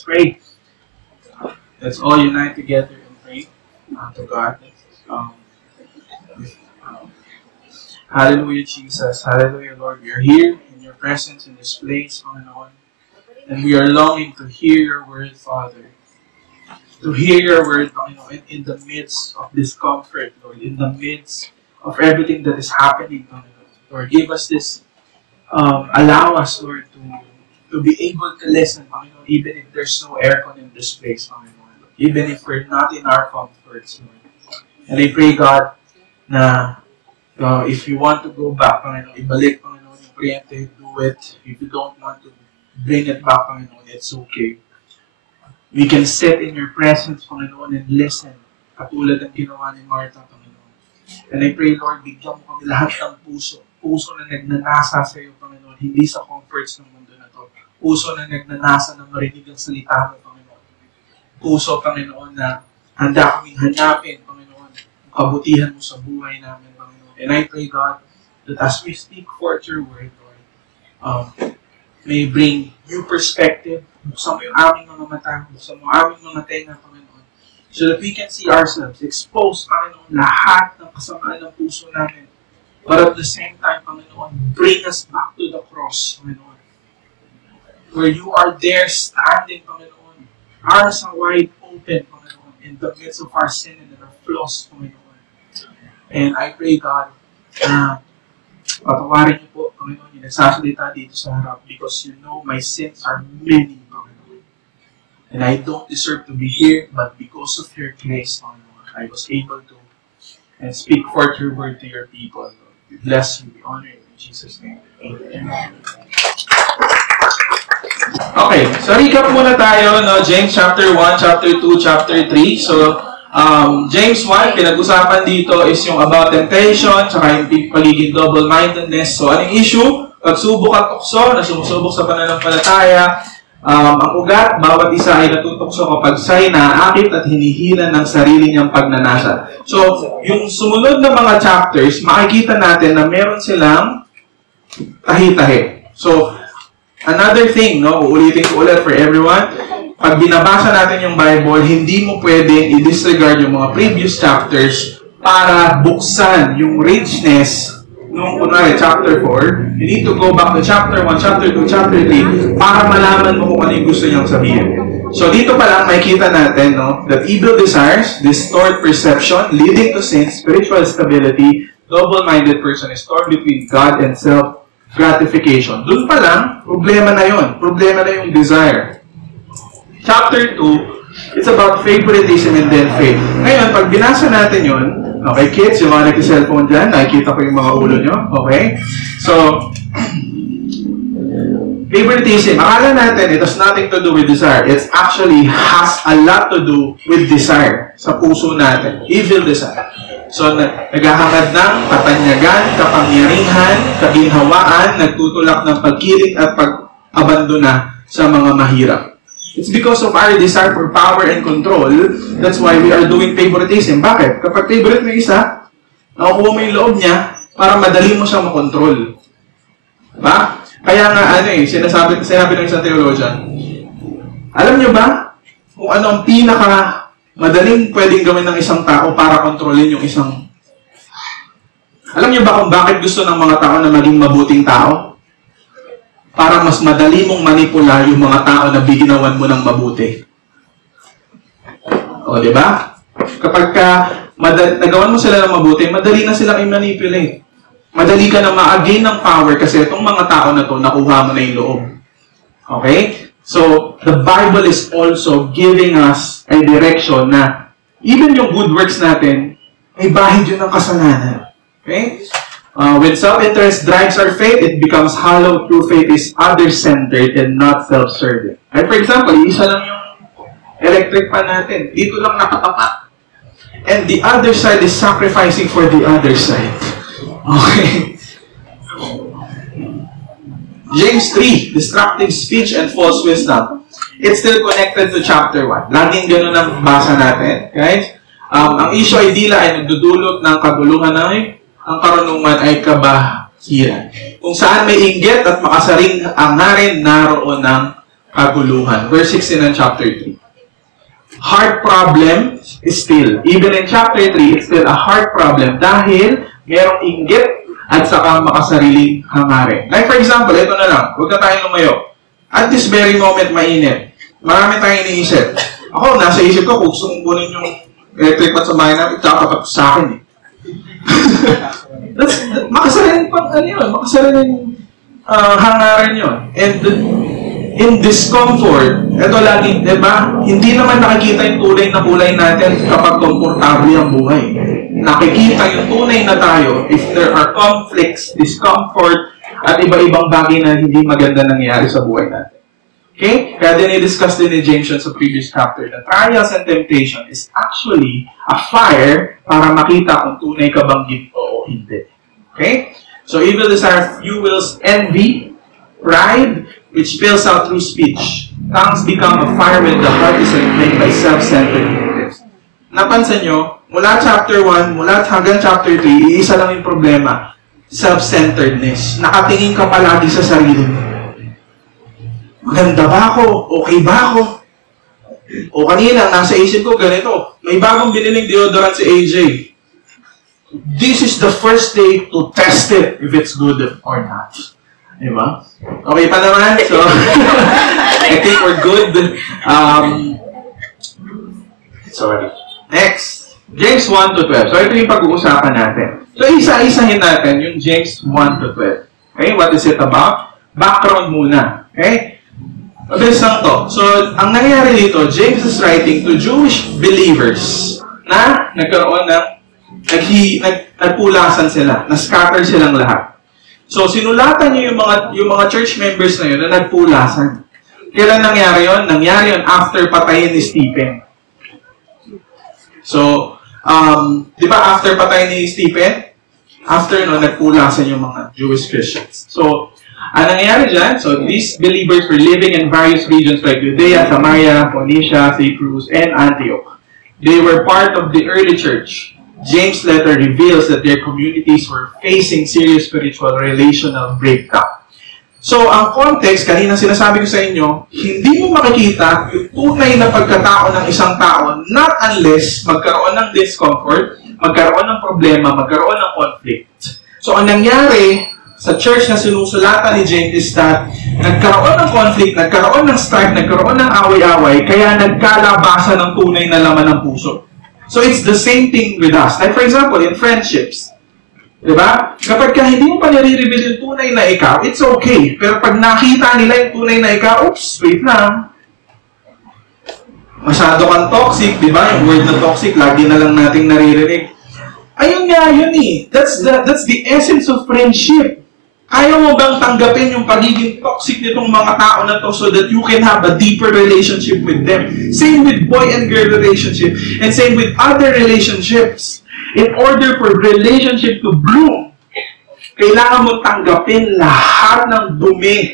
Let's pray. Let's all unite together and pray to God. Hallelujah, Jesus. Hallelujah, Lord. We are here in your presence in this place, Panginoon. And we are longing to hear your word, Father. To hear your word, Panginoon, in the midst of discomfort, Lord. In the midst of everything that is happening, Panginoon. Lord, give us this, allow us, Lord, to be able to listen, Panginoon, even if there's no aircon in this place, Panginoon. Even if we're not in our comforts, Lord. And I pray, God, na if you want to go back, Panginoon, ibalik, Panginoon, yung preemptive, do it. If you don't want to bring it back, Panginoon, it's okay. We can sit in your presence, Panginoon, and listen. Katulad ng ginawa ni Martha, Panginoon. And I pray, Lord, bigyan mo kami lahat ng puso. Puso na nagnanasa sa iyo, Panginoon, hindi sa comforts ng mundo na to. Puso na nagnanasa na marinig ang salita mo, Panginoon. Puso, Panginoon, na handa kaming hanapin, Panginoon, ang kabutihan mo sa buhay namin, Panginoon. And I pray, God, that as we speak forth your word, Lord, may bring new perspective. Buksan mo yung aming mga mata, buksan mo aming mga tenga, Panginoon, so that we can see ourselves, expose, Panginoon, lahat ng kasamaan ng puso namin. But at the same time, Panginoon, bring us back to the cross, Panginoon, where you are there standing, Panginoon, arms are wide open, Panginoon, in the midst of our sin and our flaws, Panginoon. And I pray, God, na patawarin niyo po, Panginoon, yung nagsasalita dito sa harap because you know my sins are many, Panginoon. And I don't deserve to be here, but because of your grace, Panginoon, I was able to and speak forth your word to your people, Lord. We bless you, we honor you in Jesus' name. Amen. Okay, so recap muna tayo, no? James chapter 1, chapter 2, chapter 3. So, James 1, pinag-usapan dito is yung about temptation, tsaka yung pagiging double-mindedness. So, anong issue? Pagsubok at tukso, na sumusubok sa pananampalataya. Ang ugat, bawat isa ay natutokso kapag siya'y naaakit at hinihila ng sarili niyang pagnanasa. So, yung sumunod na mga chapters, makikita natin na meron silang tahi-tahi. So, another thing, no, uulitin ko ulit for everyone, pag binabasa natin yung Bible, hindi mo pwedeng i-disregard yung mga previous chapters para buksan yung richness nung, kunwari, chapter 4. You need to go back to chapter 1, chapter 2, chapter 3 para malaman mo kung ano yung gusto niyang sabihin. So, dito pa lang makikita natin, no, that evil desires, distort perception, leading to sin, spiritual stability, double-minded person is torn between God and self-gratification. Doon pa lang, problema na yun. Problema na yung desire. Chapter 2, it's about favoritism and then faith. Ngayon, pag binasa natin yun, okay, kids, yung mga nag-cellphone dyan, nakikita ko yung mga ulo nyo, okay? So, favoritism, akala natin, it has nothing to do with desire. It actually has a lot to do with desire sa puso natin. Evil desire. So, naghahangad ng katanyagan, kapangyarihan, kaginhawaan, nagtutulak ng pagkiling at pag-abandona sa mga mahirap. It's because of our desire for power and control. That's why we are doing favoritism. Bakit? Kapag favorite mo isa, nakukuha mo yung loob niya para madali mo siya makontrol. Diba? Kaya nga, sinabi ng isang theologian, alam niyo ba kung ano ang pinaka madaling pwedeng gawin ng isang tao para kontrolin yung isang... Alam niyo ba kung bakit gusto ng mga tao na maging mabuting tao? Para mas madali mong manipula yung mga tao na biginawan mo ng mabuti. O, di ba? Kapag nagawan mo sila ng mabuti, madali na silang i-manipulate. Madali ka na ma-gain ng power kasi itong mga tao na to, nakuha mo na yung loob. Okay? So, the Bible is also giving us a direction na even yung good works natin, ay bahid yun ng kasalanan. Okay? When self-interest drives our faith, it becomes hollow. True faith is other-centered and not self-serving. Right? For example, isa lang yung electric pan natin. Dito lang nakatapat. And the other side is sacrificing for the other side. Okay? James 3, destructive speech and false wisdom. It's still connected to chapter 1. Laging gano'n ang basa natin. Guys? Ang issue ay dila ay nagdudulot ng kaguluhan ay ang karunungan ay kabahiran. Kung saan may inggit at makasaring angarin, naroon ng kaguluhan. Verse 16 ng chapter 3. Heart problem is still, even in chapter 3, it's still a heart problem dahil merong inggit at saka makasariling hangarin. Like for example, ito na lang, huwag na tayong lumayo. At this very moment, mainit. Marami tayong iniisip. Ako, nasa isip ko, kung gusto mong kunin yung electric pan sa bahay namin, tsaka sa akin eh. Makasariling pang ano yun, makasariling hangarin yun. And in discomfort, ito lagi, diba? Hindi naman nakikita yung tunay na kulay natin kapag komportable ang buhay. Nakikita yung tunay na tayo if there are conflicts, discomfort, at iba-ibang bagay na hindi maganda nangyayari sa buhay natin. Okay? Kaya dinidiscuss din ni James sa previous chapter na trials and temptation is actually a fire para makita kung tunay ka bang ginto o hindi. Okay? So evil desire fuels envy, pride, which spills out through speech. Tongues become a fire when the heart is inflamed by self-centered motives. Napansin nyo, mula chapter 1, mula hanggang chapter 3, iisa lang yung problema. Self-centeredness. Nakatingin ka palagi sa sarili mo. Maganda ba ako? Okay ba ako? O kanina, nasa isip ko ganito. May bagong biniling deodorant si AJ. This is the first day to test it if it's good or not. Diba? Okay pa naman. So, I think we're good. Sorry. Next. James 1 to 12. So, ito yung pag-uusapan natin. So, isa-isahin natin yung James 1 to 12. Okay? What is it about? Background muna. Okay? Mabilis lang to. So, ang nangyayari dito, James is writing to Jewish believers na nagkaroon ng nagpulasan sila, na-scatter silang lahat. So, sinulatan niyo yung mga church members na yun na nagpulasan. Kailan nangyari yun? Nangyari yun after patayin ni Stephen. So, di ba after patayin ni Stephen? After no, nagpulasan yung mga Jewish Christians. So, ang nangyari dyan, so these believers were living in various regions like Judea, Samaria, Phoenicia, Cyprus, and Antioch. They were part of the early church. James' letter reveals that their communities were facing serious spiritual relational breakdown. So, ang context, kanina sinasabi ko sa inyo, hindi mo makikita yung tunay na pagkatao ng isang tao not unless magkaroon ng discomfort, magkaroon ng problema, magkaroon ng conflict. So, ang nangyari sa church na sinusulatan ni James is that nagkaroon ng conflict, nagkaroon ng strife, nagkaroon ng away-away, kaya nagkalabasan ng tunay na laman ng puso. So, it's the same thing with us. Like, for example, in friendships. Diba? Kapag hindi mo pa nire-reveal yung tunay na ikaw, it's okay. Pero pag nakita nila yung tunay na ikaw, oops, wait lang. Masyado kang toxic, diba? Yung word na toxic, lagi na lang nating naririnig. Ayun nga, yun eh. That's the essence of friendship. Ayaw mo bang tanggapin yung pagiging toxic nitong mga tao na to so that you can have a deeper relationship with them? Same with boy and girl relationship and same with other relationships. In order for relationship to bloom, kailangan mo tanggapin lahat ng dumi.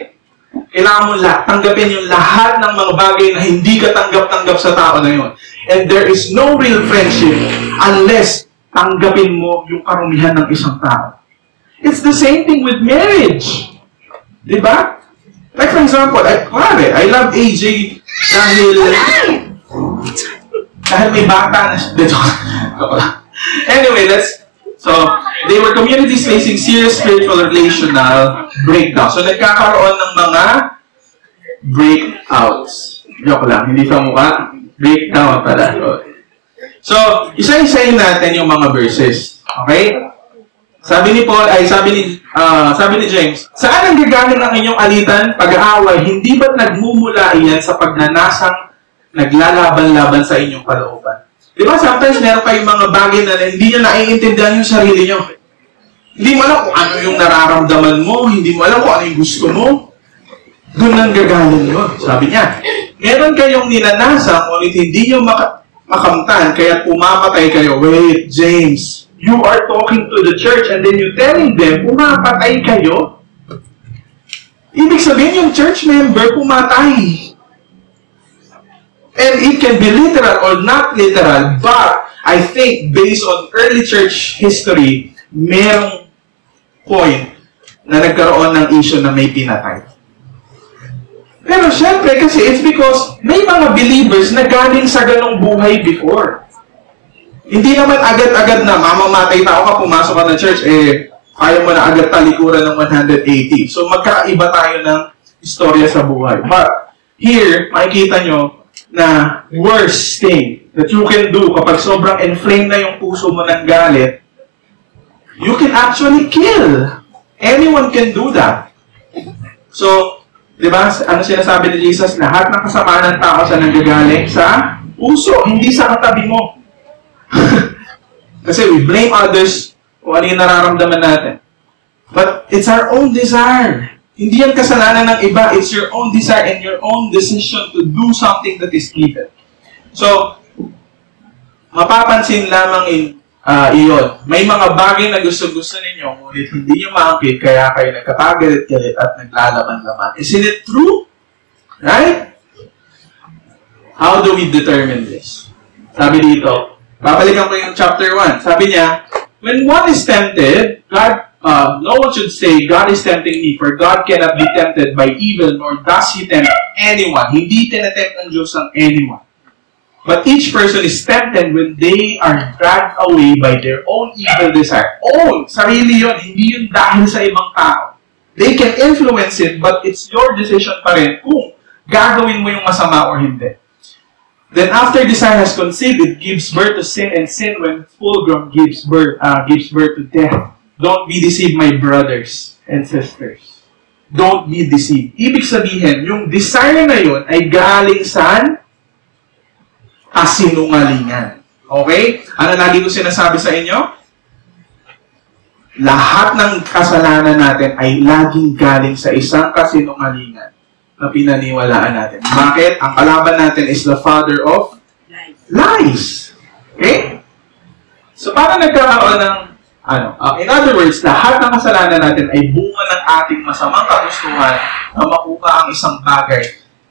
Kailangan mo tanggapin yung lahat ng mga bagay na hindi ka tanggap-tanggap sa tao na yun. And there is no real friendship unless tanggapin mo yung karumihan ng isang tao. It's the same thing with marriage. Diba? Like for example, I love AJ dahil may bata na dito. Anyway, so they were communities facing serious spiritual relational breakdown. So nagkakaroon ng mga breakouts. Joke lang, hindi pa mukha. Breakdown pala. So, isa-isahin natin yung mga verses. Okay? Sabi ni Paul, sabi ni James, saan ang gagaling ang inyong alitan, pag-aaway, hindi ba't nagmumula iyan sa pagnanasang naglalaban-laban sa inyong kalooban? Di ba, sometimes meron kayong mga bagay na hindi nyo naiintindihan yung sarili nyo. Hindi mo alam kung ano yung nararamdaman mo, hindi mo alam kung ano yung gusto mo. Doon ang gagaling yun. Sabi niya, meron kayong ninanasang, ngunit hindi nyo makamtan, kaya pumapatay kayo. Wait, James, you are talking to the church and then you telling them, pumapatay kayo? Ibig sabihin yung church member pumatay. And it can be literal or not literal, but I think based on early church history, merong point na nagkaroon ng issue na may pinatay. Pero syempre, kasi it's because may mga believers na galing sa ganong buhay before. Hindi naman agad-agad na mamamatay tao ka, pumasok ka ng church, kaya mo na agad talikuran ng 180. So magkaiba tayo ng istorya sa buhay. But here, makikita nyo na worst thing that you can do kapag sobrang inflamed na yung puso mo ng galit, you can actually kill. Anyone can do that. So, di ba, ano sinasabi ni Jesus? Lahat ng kasamaan ng tao sa nanggagaling sa puso, hindi sa katabi mo. Kasi we blame others kung ano yung nararamdaman natin. But it's our own desire. Hindi yan kasalanan ng iba. It's your own desire and your own decision to do something that is evil. So, mapapansin lamang iyon. May mga bagay na gusto-gusto ninyo, ngunit hindi nyo maangkin, kaya kayo nagkapagalit-galit at naglalaman-laman. Isn't it true? Right? How do we determine this? Sabi dito, babalikan ko yung chapter 1. Sabi niya, when one is tempted, no one should say, God is tempting me, for God cannot be tempted by evil, nor does He tempt anyone. Hindi tinatempt ng Diyos ang anyone. But each person is tempted when they are dragged away by their own evil desire. Sarili yun. Hindi yun dahil sa ibang tao. They can influence it, but it's your decision pa rin kung gagawin mo yung masama or hindi. Then after desire has conceived, it gives birth to sin, and sin, when full grown, gives birth to death. Don't be deceived, my brothers and sisters. Don't be deceived. Ibig sabihin, yung desire na yun ay galing saan? Kasinungalingan. Okay? Ano lagi ko sinasabi sa inyo? Lahat ng kasalanan natin ay laging galing sa isang kasinungalingan na pinaniwalaan natin. Bakit? Ang kalaban natin is the father of lies. Okay? So, para nagkakaroon ng in other words, lahat ng kasalanan natin ay bunga ng ating masamang kagustuhan na makuha ang isang bagay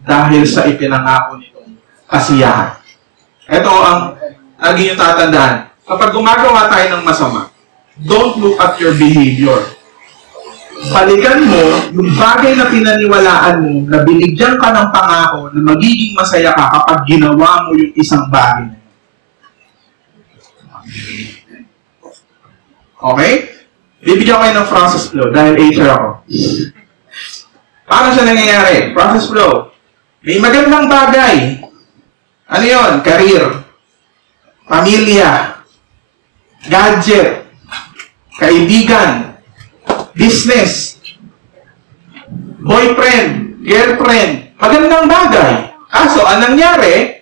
dahil sa ipinangako nitong kasiyahan. Ito ang lagi nyo tatandaan. Kapag gumagawa tayo ng masama, don't look at your behavior. Balikan mo yung bagay na pinaniwalaan mo na binigyan ka ng pangako na magiging masaya ka kapag ginawa mo yung isang bagay na yun. Okay? Bibigyan kayo ng process flow dahil HR ako. Paano siya nangyayari? Process flow. May magandang bagay. Ano yun? Career, pamilya, gadget, kaibigan, business, boyfriend, girlfriend. Magandang bagay. Kaso, anong nangyari?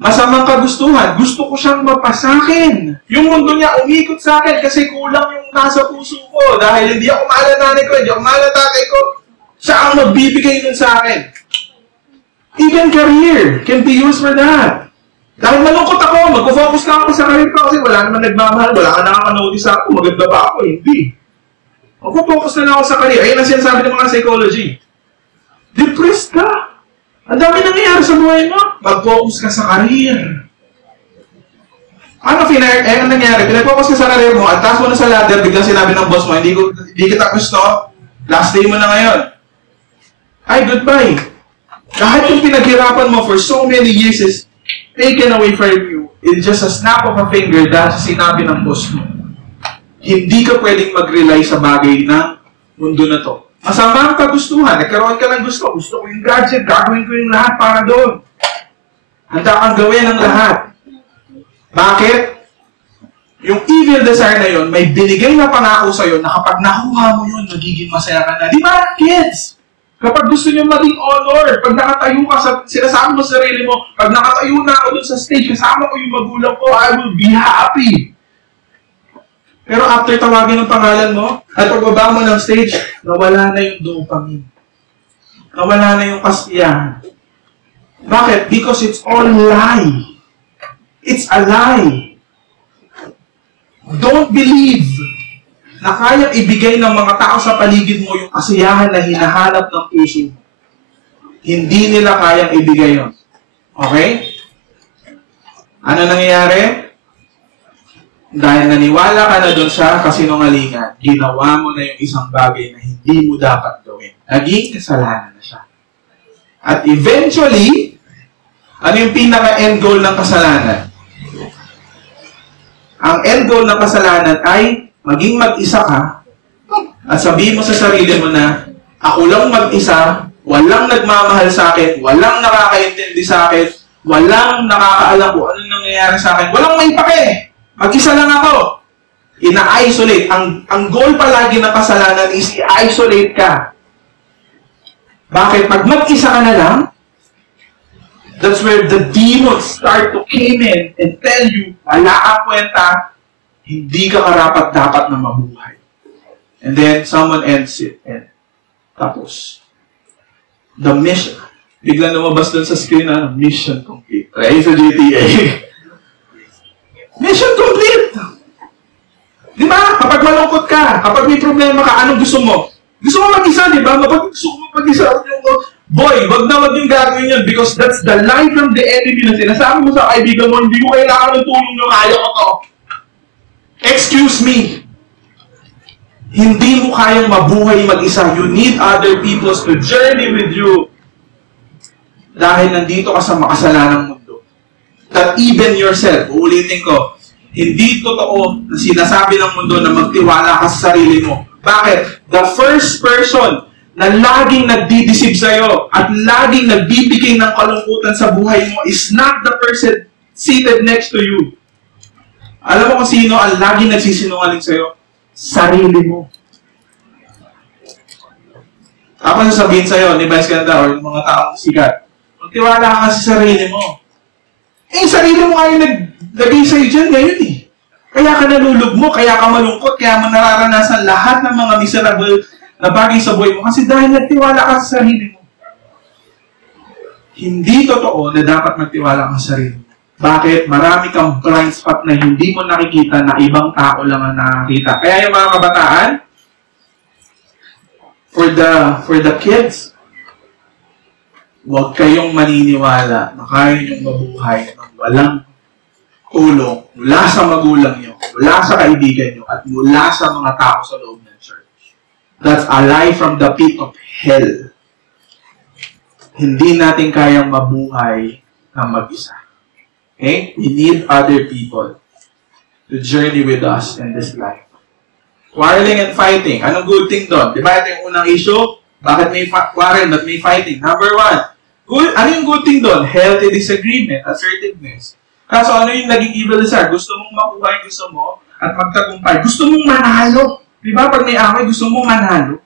Masamang kagustuhan. Gusto ko siyang mapasakin. Yung mundo niya umikot sa akin kasi kulang yung nasa puso ko. Dahil hindi ako mahal na nanay ko, hindi ako mahal na tatay ko. Siya ang magbibigay nun sa akin. Even career can be used for that. Dahil malungkot ako, mag-focus lang ako sa career ko kasi wala naman nagmamahal, wala ka nakaka-notice ako, maganda ba ako? Hindi. Mag-focus na lang ako sa career. Ayun ang sinasabi ng mga psychology. Depressed ka. Ang dami nangyayari sa buhay mo. Mag-focus ka sa career. Ano nangyari? Pinag-focus ka sa career mo, at taas mo na sa ladder, biglang sinabi ng boss mo, hindi kita gusto, last day mo na ngayon. Ay, goodbye. Kahit yung pinaghirapan mo for so many years is taken away from you in just a snap of a finger dahil sa sinabi ng boss mo. Hindi ka pwedeng mag-rely sa bagay ng mundo na to. Masama ang kagustuhan. Nagkaroon ka ng gusto. Gusto ko yung gadget. Gagawin ko yung lahat para doon. Handa kang gawin ang lahat. Bakit? Yung evil desire na yun, may binigay na pangako sa'yo na kapag nakuha mo yun, magiging masaya ka na. Di ba, kids? Kapag gusto nyo maging honor, pag nakatayo ka, sinasabi mo sa sarili mo, pag nakatayo na ako dun sa stage, kasama ko yung magulang ko, I will be happy. Pero after tawagin ng pangalan mo, at pagbaba mo ng stage, nawala na yung dopamine. Nawala na yung kasiyahan. Bakit? Because it's all lie. It's a lie. Don't believe na kayang ibigay ng mga tao sa paligid mo yung kasiyahan na hinahanap ng puso. Hindi nila kayang ibigay yun. Okay? Ano nangyayari? Dahil naniwala ka na doon sa kasinungalingan, ginawa mo na yung isang bagay na hindi mo dapat gawin. Naging kasalanan na siya. At eventually, ano yung pinaka-end goal ng kasalanan? Ang end goal ng kasalanan ay maging mag-isa ka at sabihin mo sa sarili mo na ako lang mag-isa, walang nagmamahal sa akin, walang nakakaintindi sa akin, walang nakakaalam kung ano nangyayari sa akin, walang may pake. Mag-isa lang ako. Ina-isolate. Ang goal palagi ng kasalanan is i-isolate ka. Bakit? Pag mag-isa ka na lang, that's where the demons start to came in and tell you, wala kang kwenta, hindi ka karapat-dapat na mabuhay. And then, someone ends it. And tapos, the mission. Bigla lumabas dun sa screen na, mission complete. Right? Sa GTA. Mission complete! Di ba? Kapag malungkot ka, kapag may problema ka, anong gusto mo? Gusto mo mag-isa, di ba? Kapag gusto mo mag-isa, boy, wag yung gagawin yun because that's the lie from the enemy na sinasabi mo sa kaibigan mo, hindi ko kailangan ng tulong nyo, kaya ko to. Excuse me. Hindi mo kayang mabuhay mag-isa. You need other people to journey with you. Dahil nandito ka sa makasalanang mundo. That even yourself, uulitin ko, hindi totoo na sinasabi ng mundo na magtiwala ka sa sarili mo. Bakit? The first person na laging nagdideceive sa'yo at laging nagbibigay ng kalungkutan sa buhay mo is not the person seated next to you. Alam mo kung sino ang laging nagsisinungaling sa'yo? Sarili mo. Tapos sasabihin sa'yo, ni Vice Ganda or mga taong sikat, magtiwala ka sa sarili mo. Eh, sarili mo kayo naglagay sa'yo dyan ngayon eh. Kaya ka nalulugmo, kaya ka malungkot, kaya mo nararanasan lahat ng mga miserable na bagay sa buhay mo kasi dahil nagtiwala ka sa sarili mo. Hindi totoo na dapat magtiwala ka sa sarili mo. Bakit? Marami kang blind spot na hindi mo nakikita na ibang tao lang ang nakakita. Kaya yung mga kabataan, for the kids, huwag kayong maniniwala na kaya niyong mabuhay ng walang tulong mula sa magulang niyo, mula sa kaibigan niyo, at mula sa mga tao sa loob ng church. That's a lie from the pit of hell. Hindi natin kayang mabuhay ng mag-isa. Okay? We need other people to journey with us in this life. Quarreling and fighting. Anong good thing doon? Di ba ito yung unang issue? Bakit may quarrel but may fighting? Number one, ano yung good thing doon? Healthy disagreement, assertiveness. Kaso ano yung naging evil desire? Gusto mong makuha yung gusto mo at magtagumpay. Gusto mong manalo. Di ba pag may away, gusto mong manalo.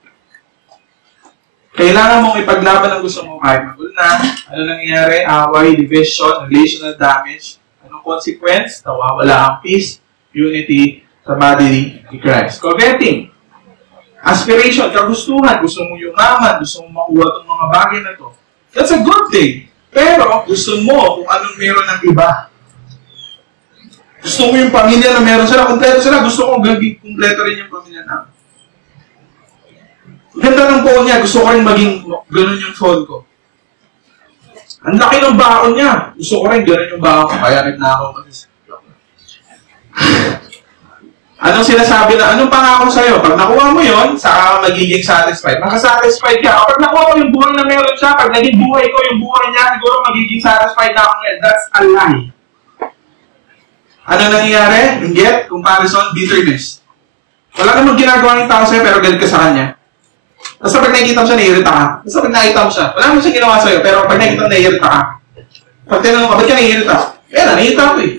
Kailangan mong ipaglaban ang gusto mo kahit magulo na. Ano nangyayari? Away, division, relational damage. Anong consequence? Nawawala ang peace, unity sa body ni Christ. Coveting. Aspiration, kagustuhan. Gusto mong yumaman, gusto mong makuha itong mga bagay na ito. That's a good thing. Pero gusto mo kung anong meron ng iba. Gusto mo yung pamilya na meron sila, kompleto sila. Gusto ko gaging kompleto rin yung pamilya namin. Ganda ng phone niya, gusto ko rin maging ganun yung phone ko. Ang laki ng baon niya, gusto ko rin ganun yung baon ko. Kaya nagnakaw kasi. Anong sinasabi na, anong pangako sa'yo? Pag nakuha mo yon, saka magiging satisfied. Makasatisfied ka. Pag nakuha ko yung buhay na meron siya, pag naging buhay ko yung buhay niya, siguro magiging satisfied na ako ngayon. That's a lie. Ano nangyayari? Inggit, comparison, bitterness. Wala namang ginagawa ng tao sa'yo, pero galit ka sa kanya. Basta pag nakikita mo siya, naiirita ka. Basta pag nakikita mo siya, wala naman siya ginawa sa'yo, pero pag nakikita mo, naiirita ka. Pag tinanong ka, ba't ka naiirita? Kaya na, naiirita ako eh.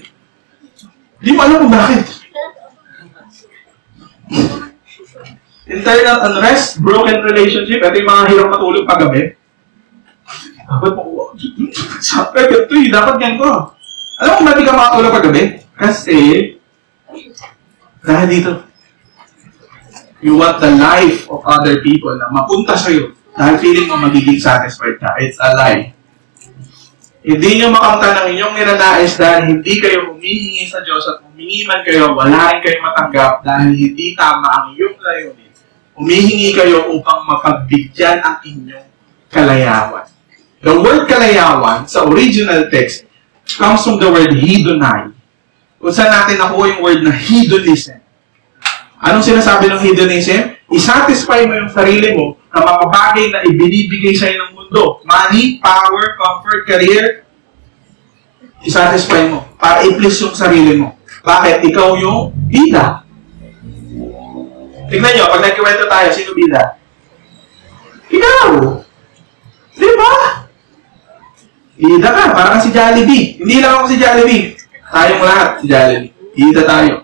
Hindi mo alam kung bakit. Internal unrest, broken relationship, ito yung mga hirap matulog paggabi. Dapat mo, ganito eh, dapat ganito. Alam mo ba't di ka makatulog paggabi? Kasi, dahil dito, you want the life of other people na mapunta sa'yo dahil feeling mo magiging satisfied ka. It's a lie. Hindi nyo makamta ng inyong niranais dahil hindi kayo humihingi sa Diyos at humingi man kayo, wala rin kayo matanggap dahil hindi tama ang iyong layunin. Humihingi kayo upang mapagbigyan ang inyong kalayawan. The word kalayawan sa original text comes from the word hedonai. Kung saan natin nakuha yung word na hedonism. Anong sinasabi ng hedonism? I-satisfy mo yung sarili mo na mga bagay na ibinibigay sa'yo ng mundo. Money, power, comfort, career, isatisfy mo para i-please yung sarili mo. Bakit? Ikaw yung bida. Tignan nyo, pag nagkikwento tayo, sino bida? Ikaw! Di ba? Bida ka, parang si Jollibee. Hindi lang ako si Jollibee. Tayong lahat si Jollibee. Bida tayo.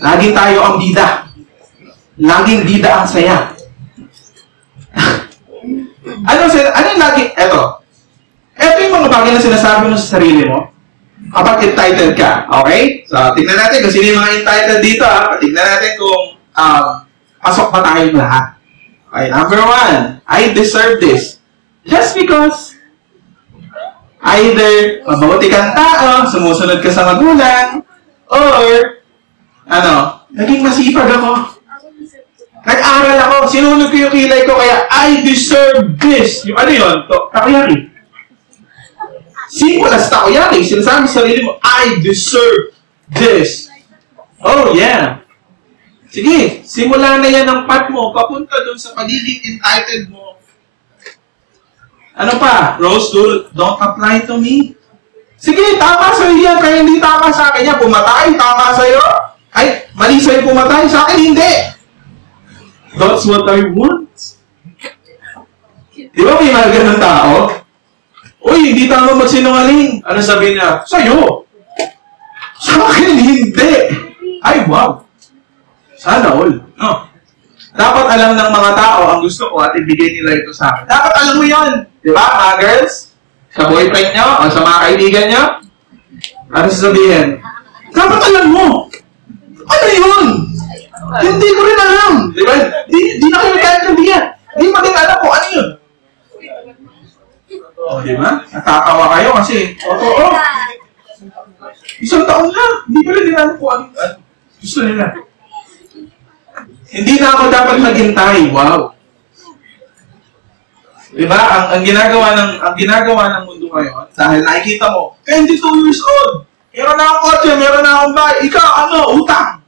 Laging tayo ang bida. Laging bida ang saya. Ano yung lagi? Ito yung mga bagay na sinasabi mo sa sarili mo kapag entitled ka. Okay? So, tignan natin kung sino yung mga entitled dito. Tignan natin kung pasok pa tayong lahat. Okay, number 1, I deserve this. Just because either mabuti kang tao, sumusunod ka sa magulang, or naging masipag ako. Nag-aral ako, sinunod ko yung kilay ko, kaya I deserve this. Yung ano yun? Takoyaki. Simple as takoyaki. Sinasabi sa sarili mo, I deserve this. Oh, yeah. Sige, simula na yan ang path mo, papunta dun sa pagiging entitled mo. Ano pa? Rose, don't apply to me. Sige, tama sa'yo yan, kaya hindi tama sa akin yan. Pumatay, tama sa'yo. Ay, mali sa'yo pumatay, sa akin hindi. That's what I want. Di ba may mga ganun tao? Uy, hindi tama magsinungaling. Ano sabi niya? Sa'yo. Sa akin, hindi. Ay, wow. Sana all. No. Dapat alam ng mga tao ang gusto ko at ibigay nila ito sa akin. Dapat alam mo yan. Di ba, mga girls? Sa boyfriend nyo o sa mga kaibigan nyo? Ano sasabihin? Dapat alam mo. Ano yun? Hindi ko rin alam. Di ba? Di na kayo magkaintindihan. Hindi mo din alam kung ano yun. O, di ba? Natatawa kayo kasi, oo. Isang taon lang. Hindi ko rin alam kung ano. Gusto nila. Hindi na ako dapat maghintay. Wow. Di ba? Ang ginagawa ng mundo ngayon, dahil nakikita mo, 22 years old. Meron na akong kotse, meron na akong bahay. Ikaw, utang.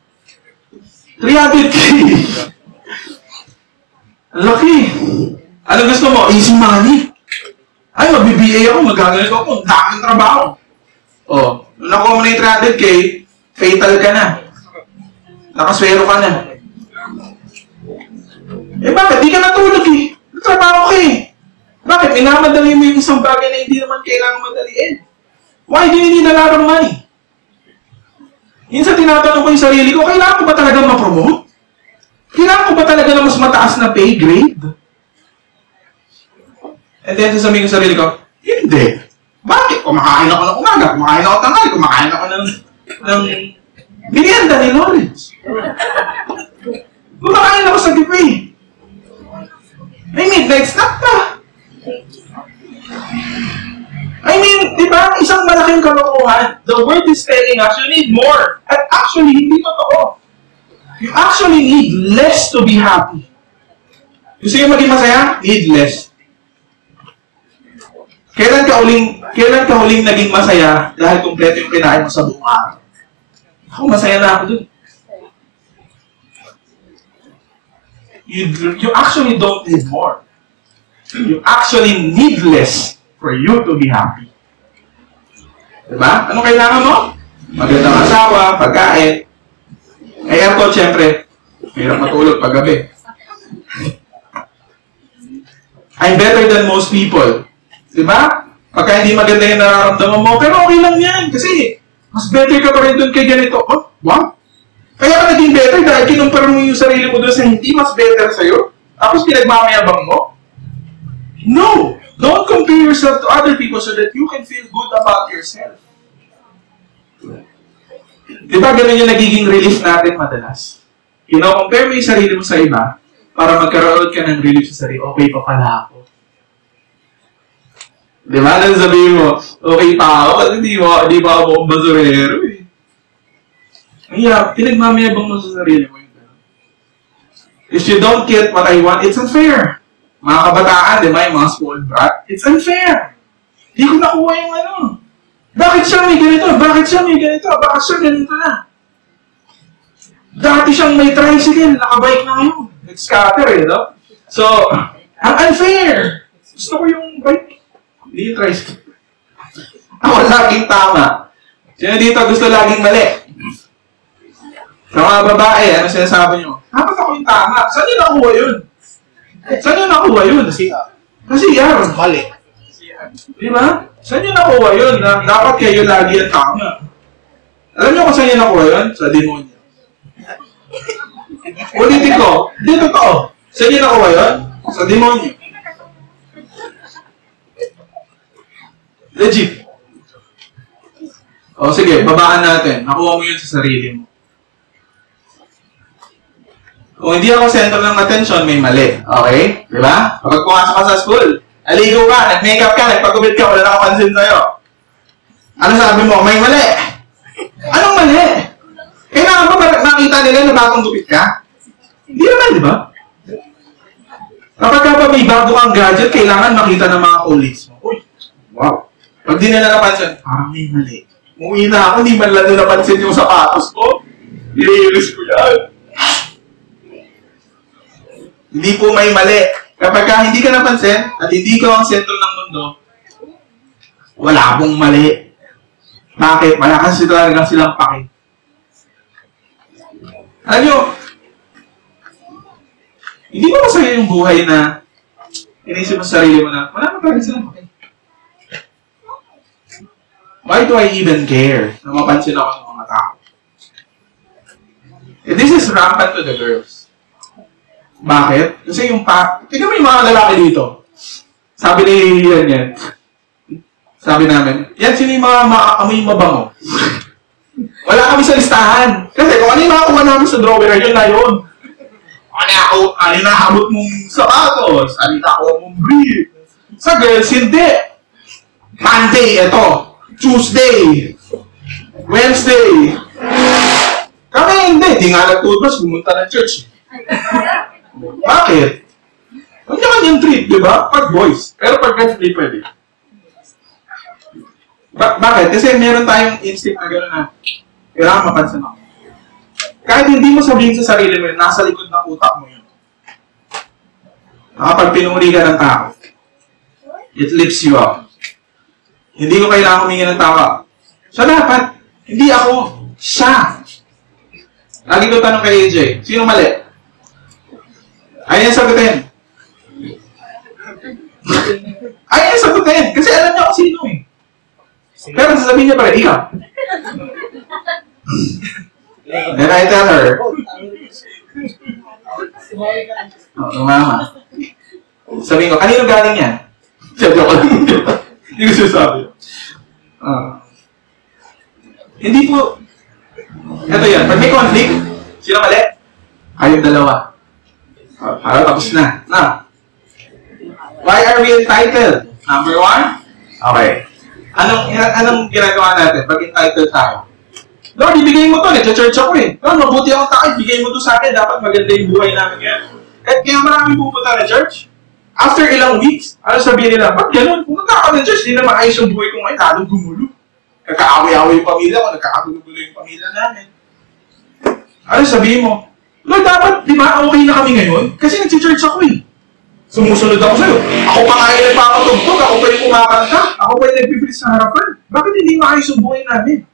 300K. Ang laki. Ano gusto mo? Easy money. Ay, mag-BBA ako, magaganit ako. Ang daming trabaho. O, nung nakuha mo na yung 300K, fatal ka na. Nakaswero ka na. Eh bakit? Di ka natulog eh. Nagtrabaho ka eh. Bakit? Minamadali mo yung isang bagay na hindi naman kailangan madaliin. Why do you need a lot of money? Minsan tinatanong ko yung sarili ko, kailangan ko ba talaga ma-promote? Kailangan ko ba talaga na mas mataas na pay grade? And then sasabihin ko sa sarili ko, hindi. Bakit? Kumakain ako ng umaga, kumakain ako tanghali, kumakain ako ng merienda ni Lawrence. Kumakain ako sa gabi. May midnight snack pa. I mean, di ba, isang malaking kalokohan. The world is telling us you need more. At actually, hindi totoo. You actually need less to be happy. Gusto nyo maging masaya? Need less. Kailan ka huling naging masaya dahil kumpleto yung kinain mo sa buong araw? Ako, masaya na ako dun. You actually don't need more. You actually need less for you to be happy. Diba? Anong kailangan mo? Magandang asawa, pagkain. Eh ako, syempre, hirap matulog paggabi. I'm better than most people. Diba? Pagka hindi maganda yung nararamdaman mo, pero okay lang yan. Kasi, mas better ka pa rin dun kay ganito. Oh, wow. Kaya ka naging better dahil kinumpara mo yung sarili mo dun sa hindi mas better sa'yo. Tapos pinagmamayabang mo. No! Don't compare yourself to other people so that you can feel good about yourself. Diba ganun yung nagiging relief natin madalas? Compare mo yung sarili mo sa iba para magkaroon ka ng relief sa sarili. Okay pa pala ako. Diba? Nang sabihin mo, okay pa ako kasi di ba ako mukhang basurero eh. Kaya, pinagmamayabang mo sa sarili mo yun. If you don't get what I want, it's unfair. Mga kabataan, di ba, yung mga spoiled brat, it's unfair. Di ko nakuha yung ano. Bakit siya may ganito? Bakit siya may ganito? Bakit siya ganito na? Dati siyang may tricycle, nakabike na ngayon. Nag-scatter eh, no? So, ang unfair. Gusto ko yung bike. Hindi yung tricycle. Ako laging tama. Sino dito gusto laging mali? Sa mga babae, ano sinasabi nyo? Dapat ako yung tama. Saan nyo nakuha yun? Saan nyo nakuha yun? Kasi yan. Mali. Diba? Saan nyo nakuha yun? Na dapat kayo lagi ang tama. Alam nyo kung saan nyo nakuha yun? Sa demonyo. Ulitin ko. Hindi totoo. Saan nyo nakuha yun? Sa demonyo. Legit. O sige, babaan natin. Nakuha mo yun sa sarili mo. Kung hindi ako center ng attention, may mali. Okay? Diba? Kapag pumasok ka sa school, aligo ka, nag-makeup ka, nagpagubit ka, wala nakapansin sa'yo. Ano sabi mo? May mali. Anong mali? Kailangan ba makita nila na bagong gupit ka? Hindi naman, di ba? Kapag ka may bago kang gadget, kailangan makita ng mga colleagues mo. Uy, wow. Pag di nila napansin, may mali. Umuwi na ako, hindi man lang nila napansin yung sapatos ko. Iniilis ko yan. Hindi po may mali. Kapag ka hindi ka napansin at hindi ka ang sentro ng mundo, wala pong mali. Bakit? Wala kasi talagang silang pake. Alam nyo, hindi ba masaya yung buhay na inisip mo sa sarili mo na wala pa talaga silang pake? Why do I even care na mapansin ako ng mga tao? This is rampant to the girls. Bakit? Kasi yung tignan mo yung mga lalaki dito. Sabi ni yan. Sabi namin, yan sino yung mga amoy mabango? Wala kami sa listahan. Kasi kung ano yung makakuha namin sa drawer, yun na yun. Ano yung nahabot mong sapatos? Ano yung nakuha mong brief? Sa girls, hindi. Monday, ito. Tuesday, Wednesday. Kami hindi. Di nga nag-toothbrush, pumunta ng church. Bakit? Huwag nyo kanyang treat, di ba? Pag boys. Pero pag girls, hindi pwede. Bakit? Kasi meron tayong instinct na gano'n na kailangan mapansin ako. Kahit hindi mo sabihin sa sarili mo yun, nasa likod ng utak mo yun. Kapag pinuri ka ng tao, it lifts you up. Hindi ko kailangan humingi ng tawa. So dapat, hindi ako, siya. Lagi ko tanong kay AJ, sino mali? Ayaw niya sagutin. Ayaw niya sagutin. Kasi alam niya kung sino eh. Pero sasabihin niya pa rin, ikaw. Then I tell her, mama. Sabihin ko, kanino galing yan? Joke lang. Hindi ko sasabi. Hindi po, ito yan, pag may conflict, sino mali? Kayong dalawa. Para tapos na. Why are we entitled? Number 1? Okay. Anong ginagawa natin pag entitled tayo? Lord, ibigay mo to. Nag-church ako eh. Lord, mabuti akong tao. Ibigay mo to sa akin. Dapat maganda yung buhay namin ngayon. At kaya maraming pupunta na church. After ilang weeks, ano sabihin nila? Ba't ganun? Pumunta ako ng church, di na maayos yung buhay ko ngayon. Lalong gumulo. Nagkaaway-away yung pamilya ko. Nagkakagulo-gulo yung pamilya namin. Ano sabihin mo? Lord, dapat, di ba, okay na kami ngayon? Kasi nag-church ako eh. Sumusunod ako sa'yo. Ako pa nga yung nagpapatugtog. Ako pa yung kumakanta. Ako pa yung nagbibilis sa harapan. Bakit hindi maayos yung buhay namin?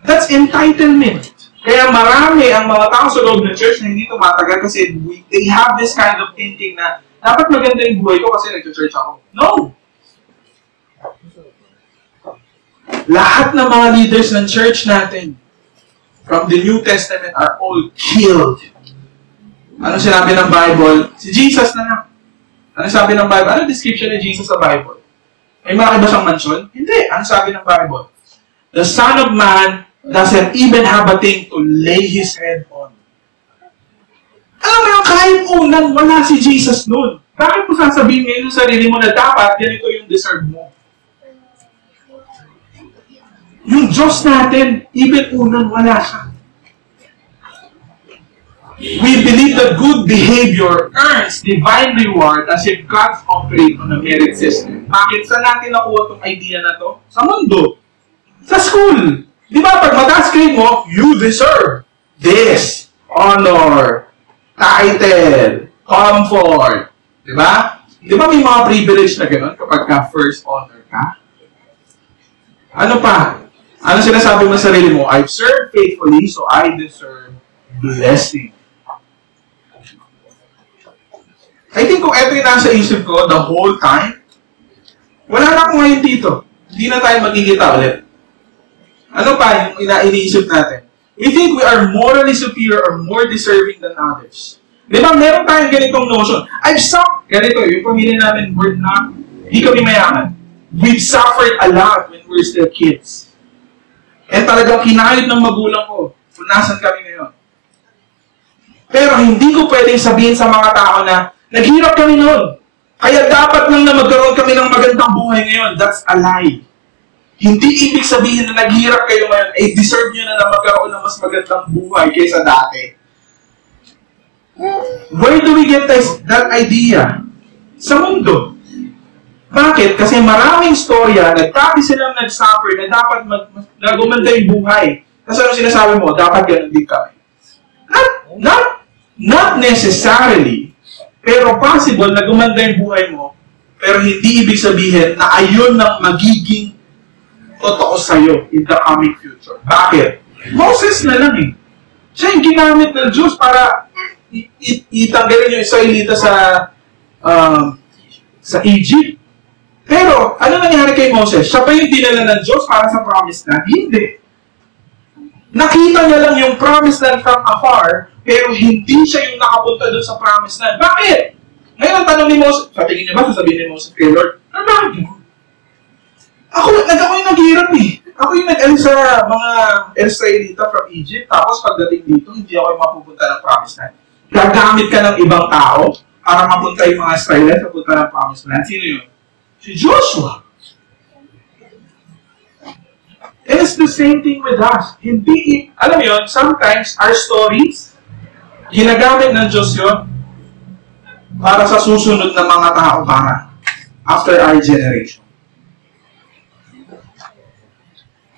That's entitlement. Kaya marami ang mga tao sa loob ng church na hindi tumatagal kasi they have this kind of thinking na dapat maganda yung buhay ko kasi nag-church ako. No! Lahat ng mga leaders ng church natin from the New Testament are all killed. Ano sinabi ng Bible? Si Jesus na lang. Ano sabi ng Bible? Ano description ni Jesus sa Bible? May malaki ba siyang mansyon? Hindi. Ano sabi ng Bible? The Son of Man doesn't even have a thing to lay his head on. Alam mo yung kahit unan, wala si Jesus noon. Bakit mo sasabihin ngayon sa sarili mo na dapat ganito yung deserve mo? Yung Diyos natin, even unan, wala siya. We believe that good behavior earns divine reward as if God's operate on a merit system. Bakit? Saan natin nakuha itong idea na to? Sa mundo. Sa school. Di ba, pag mataas grade mo, you deserve this honor, title, Comfort. Diba? Di ba may mga privilege na gano'n kapag ka first honor ka? Ano pa? Ano sinasabi mo sa sarili mo? I've served faithfully, so I deserve blessing. I think kung ito yung nasa isip ko the whole time, wala na akong ngayon dito. Hindi na tayo magkikita ulit. Ano pa yung iniisip natin? We think we are morally superior or more deserving than others. Di ba, meron tayong ganitong notion. I've suffered, ganito, yung pamilya namin, hindi kami mayaman. We've suffered a lot when we're still kids. And talagang kinayod ng magulang ko kung nasan kami ngayon. Pero hindi ko pwedeng sabihin sa mga tao na naghirap kami noon. Kaya dapat lang na magkaroon kami ng magandang buhay ngayon. That's a lie. Hindi ibig sabihin na naghirap kayo ngayon, ay deserve nyo na magkaroon ng mas magandang buhay kaysa dati. Where do we get that idea? Sa mundo. Bakit? Kasi maraming storya, nagtati silang nag-suffer na dapat nagumanda yung buhay. Kasi ano sinasabi mo? Dapat ganun din kami. Not necessarily, pero possible na gumanda yung buhay mo, pero hindi ibig sabihin na ayun ang magiging totoo sa'yo in the coming future. Bakit? Moses na lang eh. Siya yung ginamit ng Diyos para itanggalin yung Israelita sa Egypt. Pero, ano nangyari kay Moses? Siya pa yung dinala ng Diyos para sa promised land? Hindi. Nakita niya lang yung promised land from afar, pero hindi siya yung nakapunta doon sa promised land. Bakit? Ngayon ang tanong ni Moses, sa tingin niya ba, sasabihin ni Moses kay Lord, bakit? Ako yung naghirap eh. Ako yung nag-alis sa mga Israelita from Egypt, tapos pagdating dito, hindi ako yung mapupunta ng promised land. Gagamit ka ng ibang tao para mapunta yung mga Israelita sa punta ng promised land. Sino yun? Si Joshua. And it's the same thing with us. Hindi, alam mo yun, sometimes our stories, ginagamit ng Diyos yun para sa susunod na mga tao para after our generation.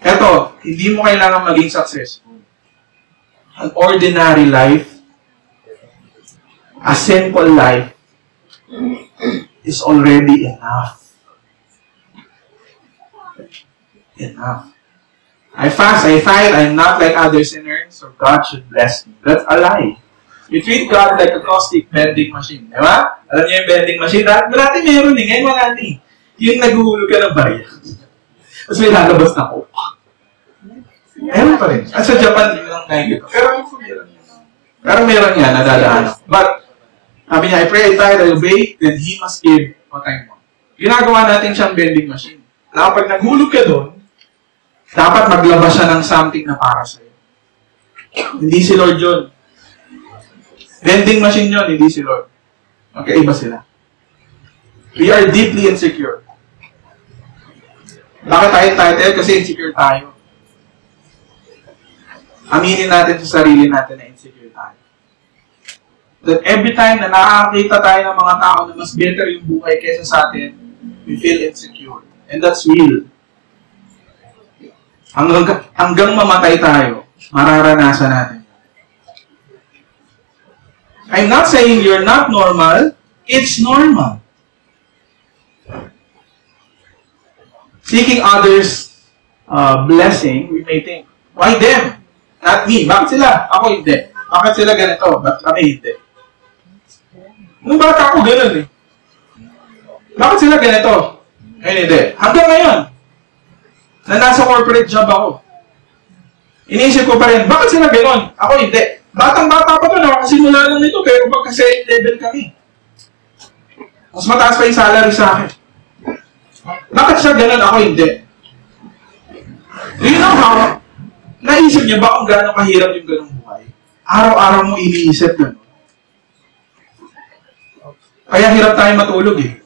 Eto, hindi mo kailangan maging successful. An ordinary life, a simple life, is already enough. Enough. I fast, I fight, I'm not like other sinners, so God should bless me. That's a lie. You treat God like a caustic vending machine. Diba? Alam niyo yung vending machine? Dati meron eh, ngayon wala ni. Yung naguhulog ka ng barya. Tapos may lalabas na coke. Meron pa rin. At sa Japan, hindi lang nakikita. Pero meron yan, nadadaan. But, sabi niya, I pray, I tithe, I obey, then He must give what I want. Ginagawa natin siyang vending machine. Na kapag naghulog ka doon, dapat maglabas siya ng something na para sa'yo. Hindi si Lord yun. Vending machine yun, hindi si Lord. Magkaiba sila. We are deeply insecure. Bakit tayo entitled? Kasi insecure tayo. Aminin natin sa sarili natin na insecure tayo. That every time na nakakita tayo ng mga tao na mas better yung buhay kaysa sa atin, we feel insecure. And that's real. Hanggang mamatay tayo, mararanasan natin. I'm not saying you're not normal. It's normal. Seeking others' blessing, we may think, why them? Not me. Bakit sila? Ako hindi. Bakit sila ganito? Bakit kami hindi? Nung bata ako, ganun eh. Bakit sila ganito? Ngayon hindi. Hanggang ngayon, na nasa corporate job ako. Iniisip ko pa rin, bakit sila ganun? Ako hindi. Batang-bata pa to, nakakasimula lang nito, pero magka-same level kami. Mas mataas pa yung salary sa akin. Bakit siya ganun? Ako hindi. Do you know how? Naisip niyo ba kung gano'ng kahirap yung ganung buhay? Araw-araw mo iniisip yun. Kaya hirap tayo matulog eh.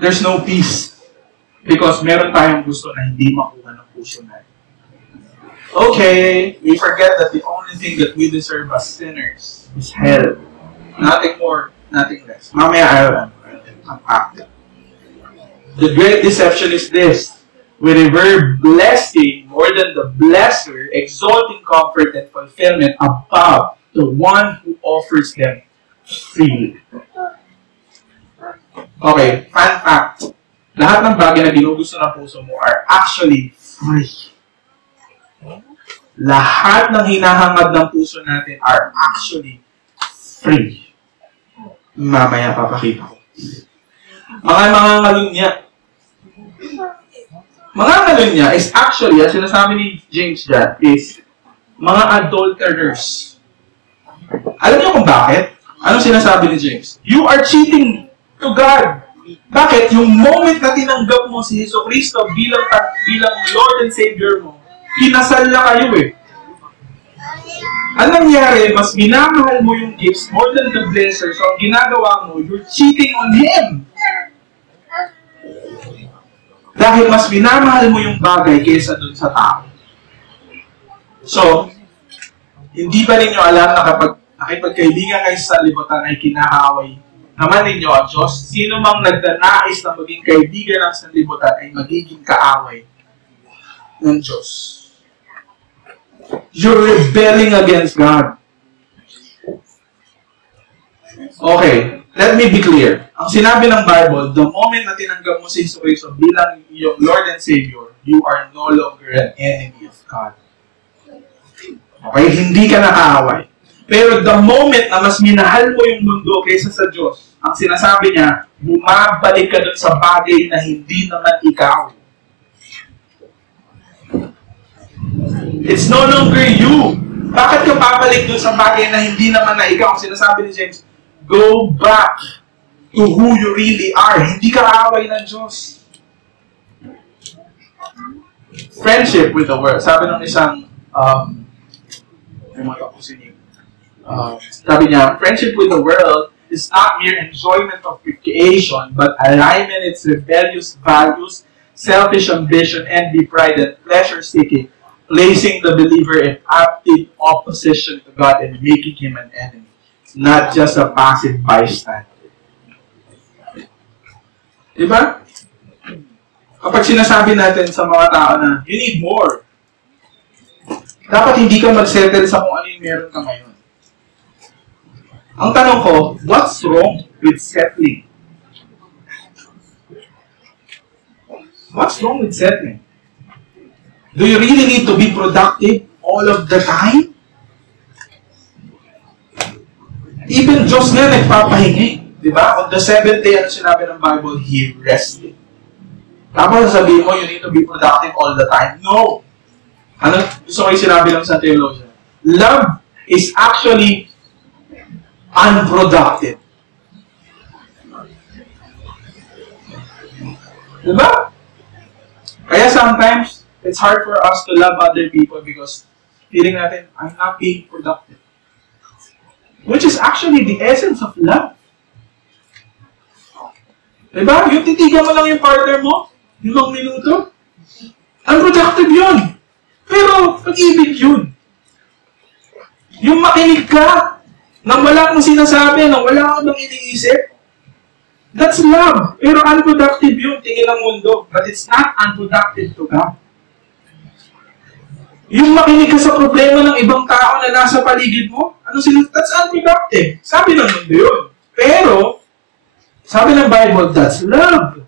There's no peace. Because meron tayong gusto na hindi makuha ng puso natin. Okay, we forget that the only thing that we deserve as sinners is hell. Nothing more, nothing less. Mamaya I'll unpack it. The great deception is this. We revere blessing more than the blesser, exalting comfort and fulfillment above the one who offers them freely. Okay, fun fact. Lahat ng bagay na ginugusto ng puso mo are actually free. Lahat ng hinahangad ng puso natin are actually free. Mamaya papakita ko. Mga ngalunya. Mga ngalunya is actually, as sinasabi ni James dyan, is mga adulterers. Alam niyo kung bakit? Anong sinasabi ni James? You are cheating to God. Bakit? Yung moment na tinanggap mo si Jesucristo bilang Lord and Savior mo, kinasal na kayo eh. Anong nangyari? Mas minamahal mo yung gifts more than the blesser. So, ang ginagawa mo, you're cheating on Him. Dahil mas minamahal mo yung bagay kaysa dun sa tao. So, hindi ba ninyo alam na kapag nakipagkaibigan kayo sa libutan ay kinaaway naman ninyo ang Diyos? Sino mang nagdanais na maging kaibigan ng sanlibutan ay magiging kaaway ng Diyos. You're rebelling against God. Okay, let me be clear. Ang sinabi ng Bible, the moment na tinanggap mo si Jesucristo bilang iyong Lord and Savior, you are no longer an enemy of God. Okay, hindi ka nakaaway. Pero the moment na mas minahal mo yung mundo kaysa sa Diyos, ang sinasabi niya, bumabalik ka dun sa bagay na hindi naman ikaw. It's no longer you. Bakit ka babalik dun sa bagay na hindi naman na ikaw? Ang sinasabi ni James, go back to who you really are. Hindi ka kaaway ng Diyos. Friendship with the world. Sabi ng isang sabi niya, friendship with the world is not mere enjoyment of recreation, but alignment in its rebellious values, selfish ambition, envy, pride, and pleasure-seeking, placing the believer in active opposition to God and making him an enemy, not just a passive bystander. Diba? Kapag sinasabi natin sa mga tao na, you need more, dapat hindi ka mag-settle sa kung ano yung meron ka ngayon. Ang tanong ko, what's wrong with settling? What's wrong with settling? Do you really need to be productive all of the time? Even Diyos nga nagpapahingi. Diba? On the seventh day, ano sinabi ng Bible? He rested. Tapos sasabihin mo, you need to be productive all the time? No. Ano? Gusto ko yung sinabi ng San Theologian. Love is actually unproductive. Diba? Kaya sometimes, it's hard for us to love other people because feeling natin, I'm not being productive. Which is actually the essence of love. Diba? Yung titigan mo lang yung partner mo, 5 minuto, unproductive yun. Pero, pag-ibig yun. Yung makinig ka, nang wala kang sinasabi, nang wala kang bang iniisip, that's love. Pero unproductive yun, tingin ng mundo. But it's not unproductive to God. Yung makinig ka sa problema ng ibang tao na nasa paligid mo, that's unproductive. Sabi ng mundo yun. Pero, sabi ng Bible, that's love.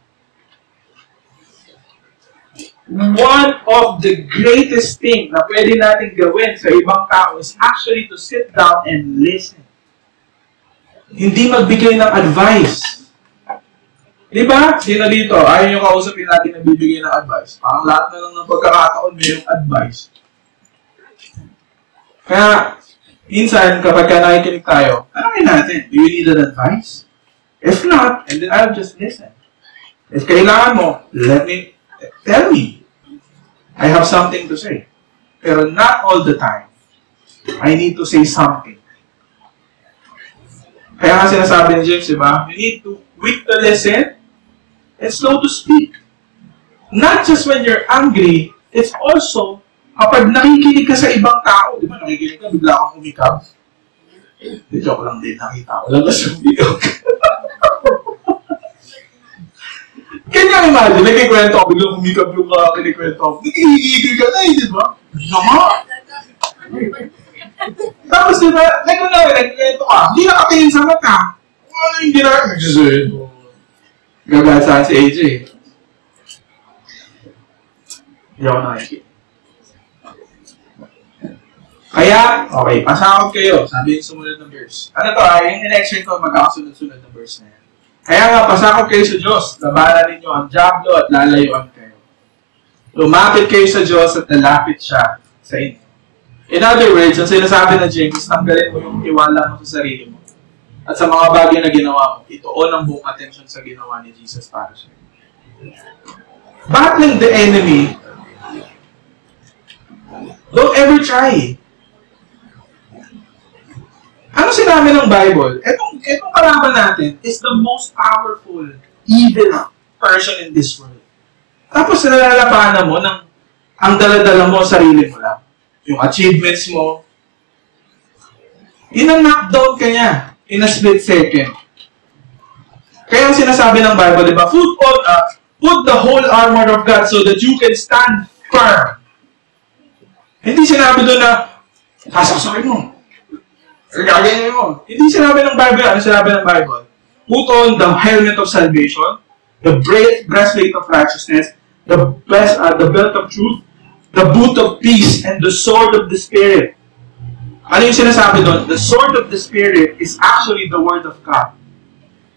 One of the greatest thing na pwede natin gawin sa ibang tao is actually to sit down and listen. Hindi magbigay ng advice. Diba? Sino dito? Ayaw yung kausapin natin na bibigay ng advice. Parang lahat na lang ng pagkakataon may yung advice. Kaya, minsan, kapag nakikinig tayo, tanongin natin, do you need an advice? If not, and then I'll just listen. If kailangan mo, tell me. I have something to say. Pero not all the time. I need to say something. Kaya nga sinasabi ni James, diba? You need to quick to listen and slow to speak. Not just when you're angry, it's also kapag nakikinig ka sa ibang tao. Diba nakikinig ka, bigla kang umikab. Joke lang din, nakita ko lang kasi umikab ka. Kanya imagine, nagkikwento ako, biglang umikab yung kinikwento ako. Nagkihigigil ka na eh, di ba? Nama! Tapos diba, nagkwento ka, hindi nakatingin sa mata. Ano yung ginagawa? Nagsasabi. Gagawin sa akin si AJ. Hindi ako nakikita. Kaya, okay, pasakot kayo. Sabi yung sumunod ng verse. Ano to, yung in-explain ko, magkakasunod-sunod ng verse na yan. Kaya nga, pasakot kayo sa Diyos. Labanan ninyo ang diablo at lalayuan kayo. Lumapit kayo sa Diyos at lalapit siya sa inyo. In other words, ang sinasabi ng James, tanggalin mo yung tiwala mo sa sarili mo. At sa mga bagay na ginawa mo, ituon ang buong attention sa ginawa ni Jesus para siya. Battling the enemy, don't ever try. Ano sinabi ng Bible? Itong kalaban natin is the most powerful, evil person in this world. Tapos nalalabanan mo ng ang daladala mo, sarili mo lang. Yung achievements mo. Ina-knockdown ka niya in a split second. Kaya ang sinasabi ng Bible, di ba? Put the whole armor of God so that you can stand firm. Hindi sinabi doon na, sasaksakin mo. Gagayin mo. Hindi sinabi ng Bible. Ano sinabi ng Bible? Put on the helmet of salvation, the breastplate of righteousness, the belt of truth, the boot of peace, and the sword of the Spirit. Ano yung sinasabi doon? The sword of the Spirit is actually the Word of God.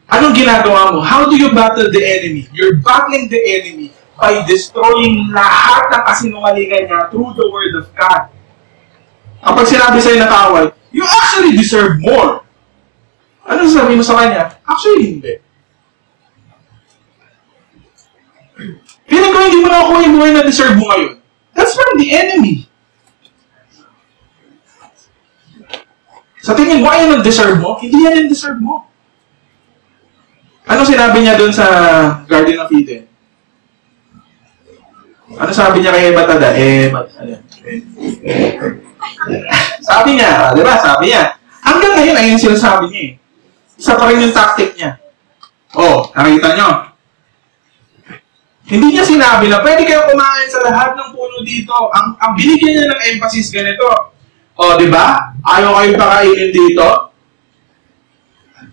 Anong ginagawa mo? How do you battle the enemy? You're battling the enemy by destroying lahat ng kasinungalingan niya through the Word of God. Kapag sinabi sa'yo na kaaway, you actually deserve more. Ano sasabihin mo sa kanya? Actually, hindi. Feeling ko hindi mo nakukuha yung buhay na deserve mo ngayon. That's from the enemy. Sa tingin mo, ayun ang deserve mo? Hindi yan ang deserve mo. Ano sinabi niya doon sa Garden of Eden? Ano sabi niya kay Batada? Sabi niya, di ba? Sabi niya. Hanggang ngayon, ayun yung sinasabi niya eh. Isa pa rin yung tactic niya. Oh, nakita niyo? Hindi niya sinabi na pwede kayo kumain sa lahat ng puno dito. Ang binigyan niya ng emphasis ganito. O, di ba? Ayaw kayong pakainin dito.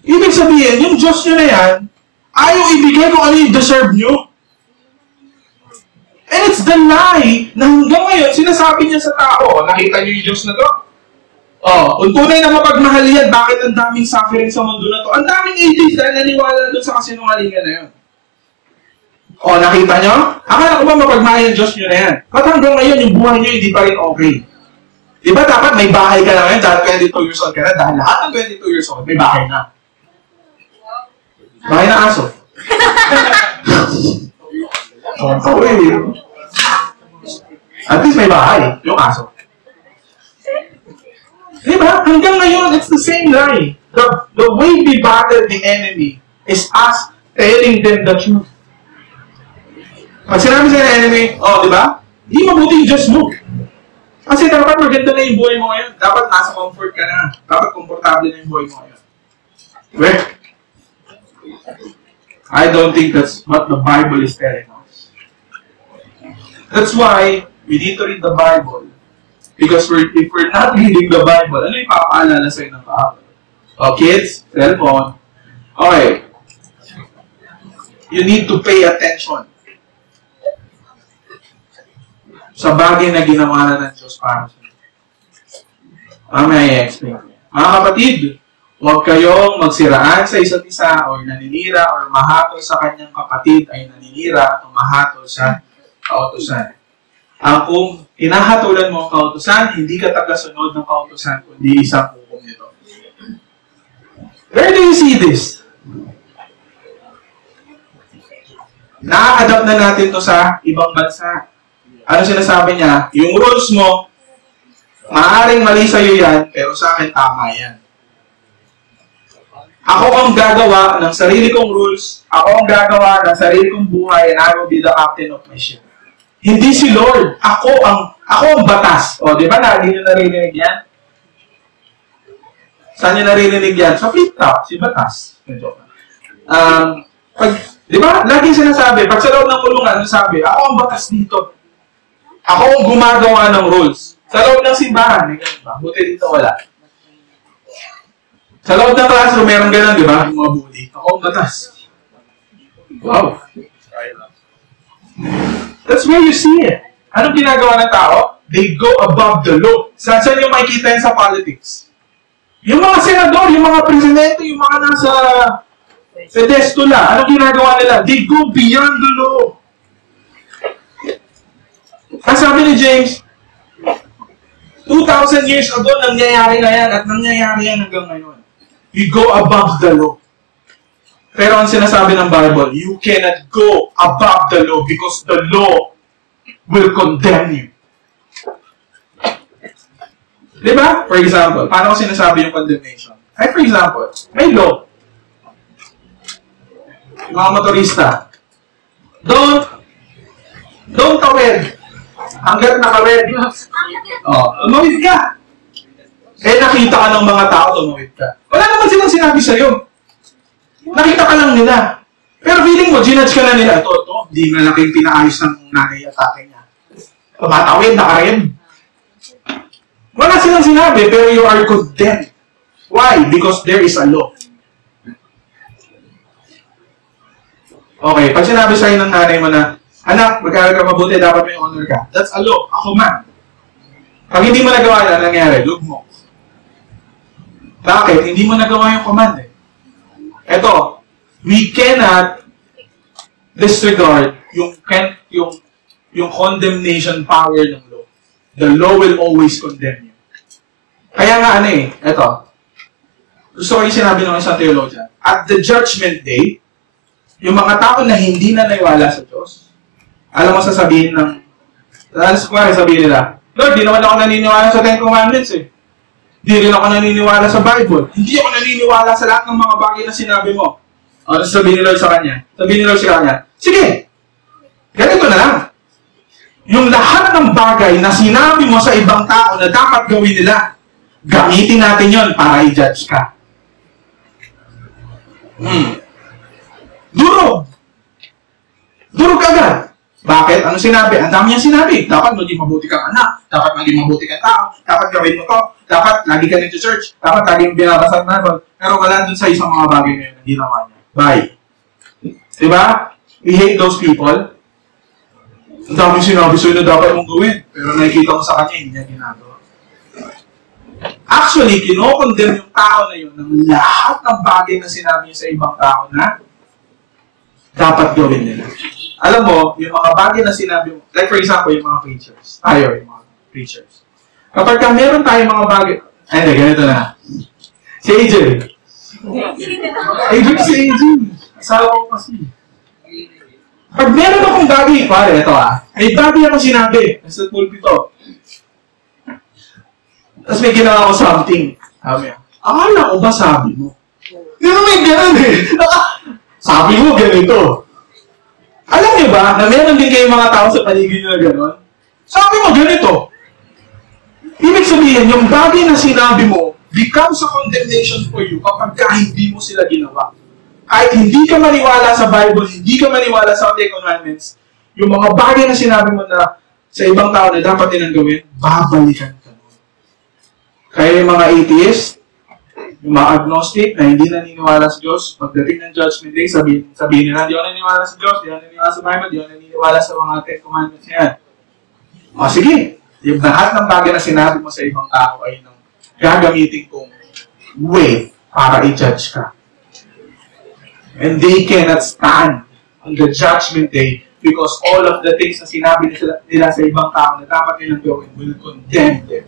Ibig sabihin, yung Diyos nyo na yan, ayaw ibigay kung ano yung deserve nyo. And it's the lie na hanggang ngayon, sinasabi niya sa tao, nakita niyo yung Diyos na to? Kung tunay na mapagmahal yan, bakit ang daming suffering sa mundo na to? Ang daming atheists dahil naniwala doon sa kasinungalingan na yun. Nakita nyo? Akala ko ba mapagmahal yung Diyos nyo na yan? Ba't hanggang ngayon yung buhay nyo hindi pa rin okay? Di ba dapat may bahay ka na ngayon dahil 22 years old ka na? Dahil lahat ng 22 years old may bahay na. Bahay na aso. At least may bahay, yung aso. Di ba? Hanggang ngayon, it's the same lie. The way we battle the enemy is us telling them the truth. Pag sinabi sa enemy, di ba? Hindi mabuti yung Diyos mo. Kasi dapat maganda na yung buhay mo ngayon. Dapat nasa comfort ka na. Dapat komportable na yung buhay mo ngayon. Well, I don't think that's what the Bible is telling us. That's why we need to read the Bible. Because if we're not reading the Bible, ano yung papaalala sa'yo ng kahapon? Kids, cellphone. Okay. You need to pay attention sa bagay na ginawa na ng Diyos para sa inyo. Mamaya i-explain ko. Mga kapatid, huwag kayong magsiraan sa isa't isa o naninira o mahatol sa kanyang kapatid ay naninira o mahatol sa kautusan. Kung hinahatulan mo ang kautusan, hindi ka tagasunod ng kautusan, kundi isang hukom nito. Where do you see this? Na-adapt na natin to sa ibang bansa. Ano sinasabi niya? Yung rules mo, maaaring mali sa'yo yan, pero sa akin tama yan. Ako ang gagawa ng sarili kong rules, ako ang gagawa ng sarili kong buhay, and I will be the captain of my ship. Hindi si Lord. Ako ang batas. Di ba lagi nyo naririnig yan? Saan nyo naririnig yan? Sa flip-top, si batas. Di ba? Lagi sinasabi, pag sa loob ng kulungan, sabi, ako ang batas dito. Ako ang gumagawa ng rules. Sa loob ng simbahan, may ganun ba? Buti dito wala. Sa loob ng classroom, meron ganun, di ba? Yung mga bully. Ako ang batas. Wow. That's where you see it. Anong ginagawa ng tao? They go above the law. Saan yung makikita yan sa politics? Yung mga senador, yung mga presidente, yung mga nasa pedestula, anong ginagawa nila? They go beyond the law. Ang sabi ni James, 2,000 years ago, nangyayari na yan at nangyayari yan hanggang ngayon. You go above the law. Pero ang sinasabi ng Bible, you cannot go above the law because the law will condemn you. Diba? For example, paano ko sinasabi yung condemnation? Ay, for example, may law. Yung mga motorista, don't tawid. Hanggat nakawid. Tumawid ka. Eh, nakita ka ng mga tao, tumawid ka. Wala naman silang sinabi sa'yo. Nakita ka lang nila. Pero feeling mo, ginudge ka na nila. Ito, hindi na lang pinaayos ng nanay at tatay niya. Tumatawid, nakarin. Wala silang sinabi, pero you are condemned. Why? Because there is a law. Okay, pag sinabi sa'yo ng nanay mo na, anak, mag-aaral ka mabuti, dapat may honor ka. That's a law. Ako man. Pag hindi mo nagawa na, nangyari, lug mo. Bakit? Hindi mo nagawa yung command eh. Eto, we cannot disregard yung condemnation power ng law. The law will always condemn you. Kaya nga eto, gusto ko yung sinabi ng isang theologian, at the judgment day, yung mga tao na hindi na naiwala sa Diyos, alam mo sasabihin nila, Lord, di naman ako naniniwala sa Ten Commandments eh. Di rin ako naniniwala sa Bible. Hindi ako naniniwala sa lahat ng mga bagay na sinabi mo. O, sabihin ni Lord sa kanya, sige, ganito na lang. Yung lahat ng bagay na sinabi mo sa ibang tao na dapat gawin nila, gamitin natin yon para i-judge ka. Durog agad. Bakit? Ano sinabi? Ang dami niyang sinabi. Dapat maging mabuti kang anak. Dapat maging mabuti kang tao. Dapat gawin mo to. Dapat lagi ka nito church. Dapat lagi yung binabasa ng Bible. Pero wala dun sa isang mga bagay ngayon na ginawa niya. Bye. Diba? We hate those people. Ang daming sinabi sa'yo na dapat mong gawin. Pero nakikita mo sa kanya, hindi niya ginagawa. Actually, kinokondemn yung tao na yun ng lahat ng bagay na sinabi niya sa ibang tao na dapat gawin nila. Alam mo, yung mga bagay na sinabi mo, like for example, yung mga preachers. Yung mga preachers. Kapag meron tayong mga bagay, ganito na. Si AJ. Si AJ. Asawa ko kasi. Pag meron akong bagay, pare, ito may bagay akong sinabi. Nasa pulpito. Tapos may ginawa ko something. Akala ko ba sabi mo? Hindi naman ganun eh. Sabi mo ganito. Alam niyo ba, na meron din kayong mga tao sa paligid nyo na gano'n? Sabi mo, ganito. Ibig sabihin, yung bagay na sinabi mo becomes a condemnation for you kapag hindi mo sila ginawa. Kahit hindi ka maniwala sa Bible, hindi ka maniwala sa Ten Commandments, yung mga bagay na sinabi mo na sa ibang tao na dapat nilang gawin, babalikan ka. Kaya yung mga atheist, yung mga agnostic na hindi naniniwala sa Diyos, pagdating ng judgment day, sabihin nila, di ako naniniwala sa Diyos, di ako naniniwala sa Bible, di ako naniniwala sa mga Ten Commandments yan. O sige, yung lahat ng bagay na sinabi mo sa ibang tao ay nang gagamitin kong way para i-judge ka. And they cannot stand on the judgment day because all of the things na sinabi nila sa ibang tao na dapat nilang gawin will condemn them.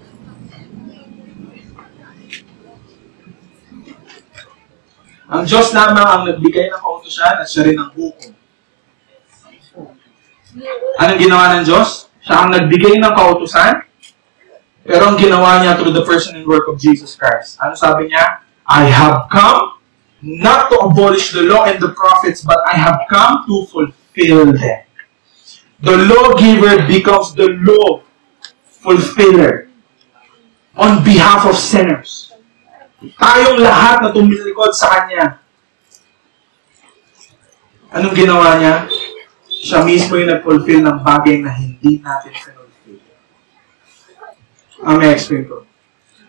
Ang Diyos lamang ang nagbigay ng kautusan at siya rin ang hukom. Anong ginawa ng Diyos? Siya ang nagbigay ng kautusan, pero ang ginawa niya through the person and work of Jesus Christ. Ano sabi niya? I have come not to abolish the law and the prophets, but I have come to fulfill them. The lawgiver becomes the law fulfiller on behalf of sinners. Tayong lahat na tumilikod sa Kanya. Anong ginawa niya? Siya mismo yung nag-fulfill ng bagay na hindi natin fulfill. May explain ko.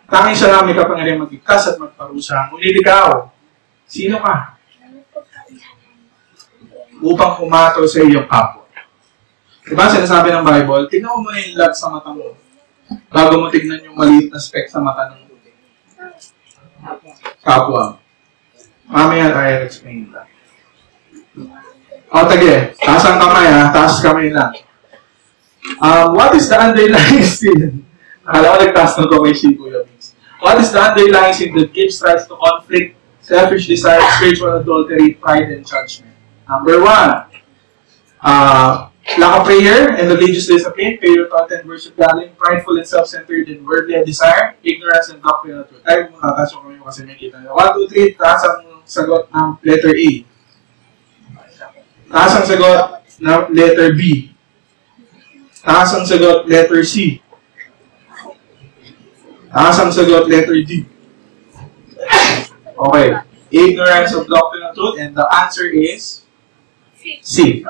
Tanging siya lang may kapangyarihan magligtas at magparusa. Ngunit ikaw, sino ka? Upang humatol sa iyong kapwa. Diba sinasabi ng Bible, tignan mo muna yung lag sa mata mo bago mo tignan yung maliit na speck sa mata ng kapwa. Mamaya I'll explain that. O, tage. Taas ang kamay, ha? Taas kamay lang. What is the underlying sin? Akala ko nagtaas ng kamay si Kuya Vince. What is the underlying sin that gives rise to conflict, selfish desire, spiritual adultery, pride, and judgment? Number 1, lack of prayer and religious discipline, failure to attend worship gathering, prideful and self-centered and worldly desire, ignorance and doctrine of truth. Tayo muna tatas yung kami kasi may kita. 1, 2, 3, taas ang sagot ng letter A. Taas ang sagot ng letter B. Taas ang sagot letter C. Taas ang sagot letter D. Okay. Ignorance of doctrine of truth, and the answer is C.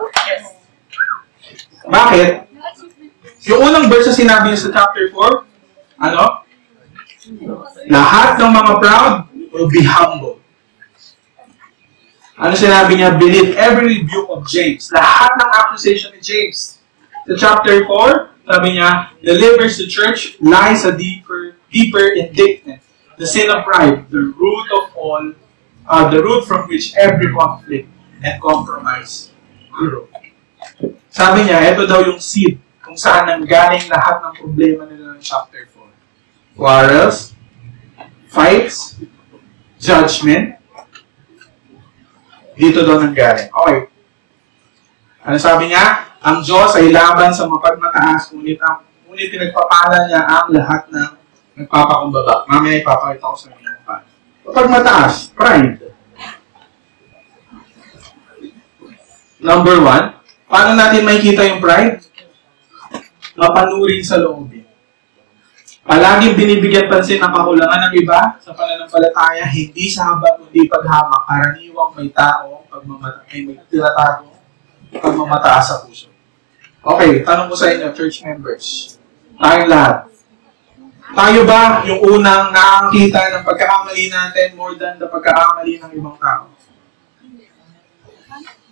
Bakit? Yung unang verse na sinabi niya sa chapter 4, ano? Lahat ng mga proud will be humble. Ano sinabi niya? Believe every rebuke of James. Lahat ng accusation ni James. Sa chapter 4, sabi niya, delivers the church, lies a deeper indignant. The sin of pride, the root of all, the root from which every conflict and compromise grew. Sabi niya, ito daw yung seed kung saan nanggaling lahat ng problema nila ng chapter 4. Quarrels, fights, judgment, dito daw nanggaling. Okay. Ano sabi niya? Ang Diyos ay laban sa mapagmataas, ngunit pinagpapala niya ang lahat ng nagpapakumbaba. Mamaya ipapakita ko sa inyo pa. Mapagmataas, pride. Number 1, paano natin makikita yung pride? Mapanurin sa loobin. Palaging binibigyan pansin ang kakulangan ng iba sa pananampalataya, hindi sa habag kundi paghamak, karaniwang may tao, may tinatago, pagmamataas sa puso. Okay, tanong ko sa inyo, church members. Tayong lahat. Tayo ba yung unang nakakita ng pagkakamali natin more than the pagkakamali ng ibang tao?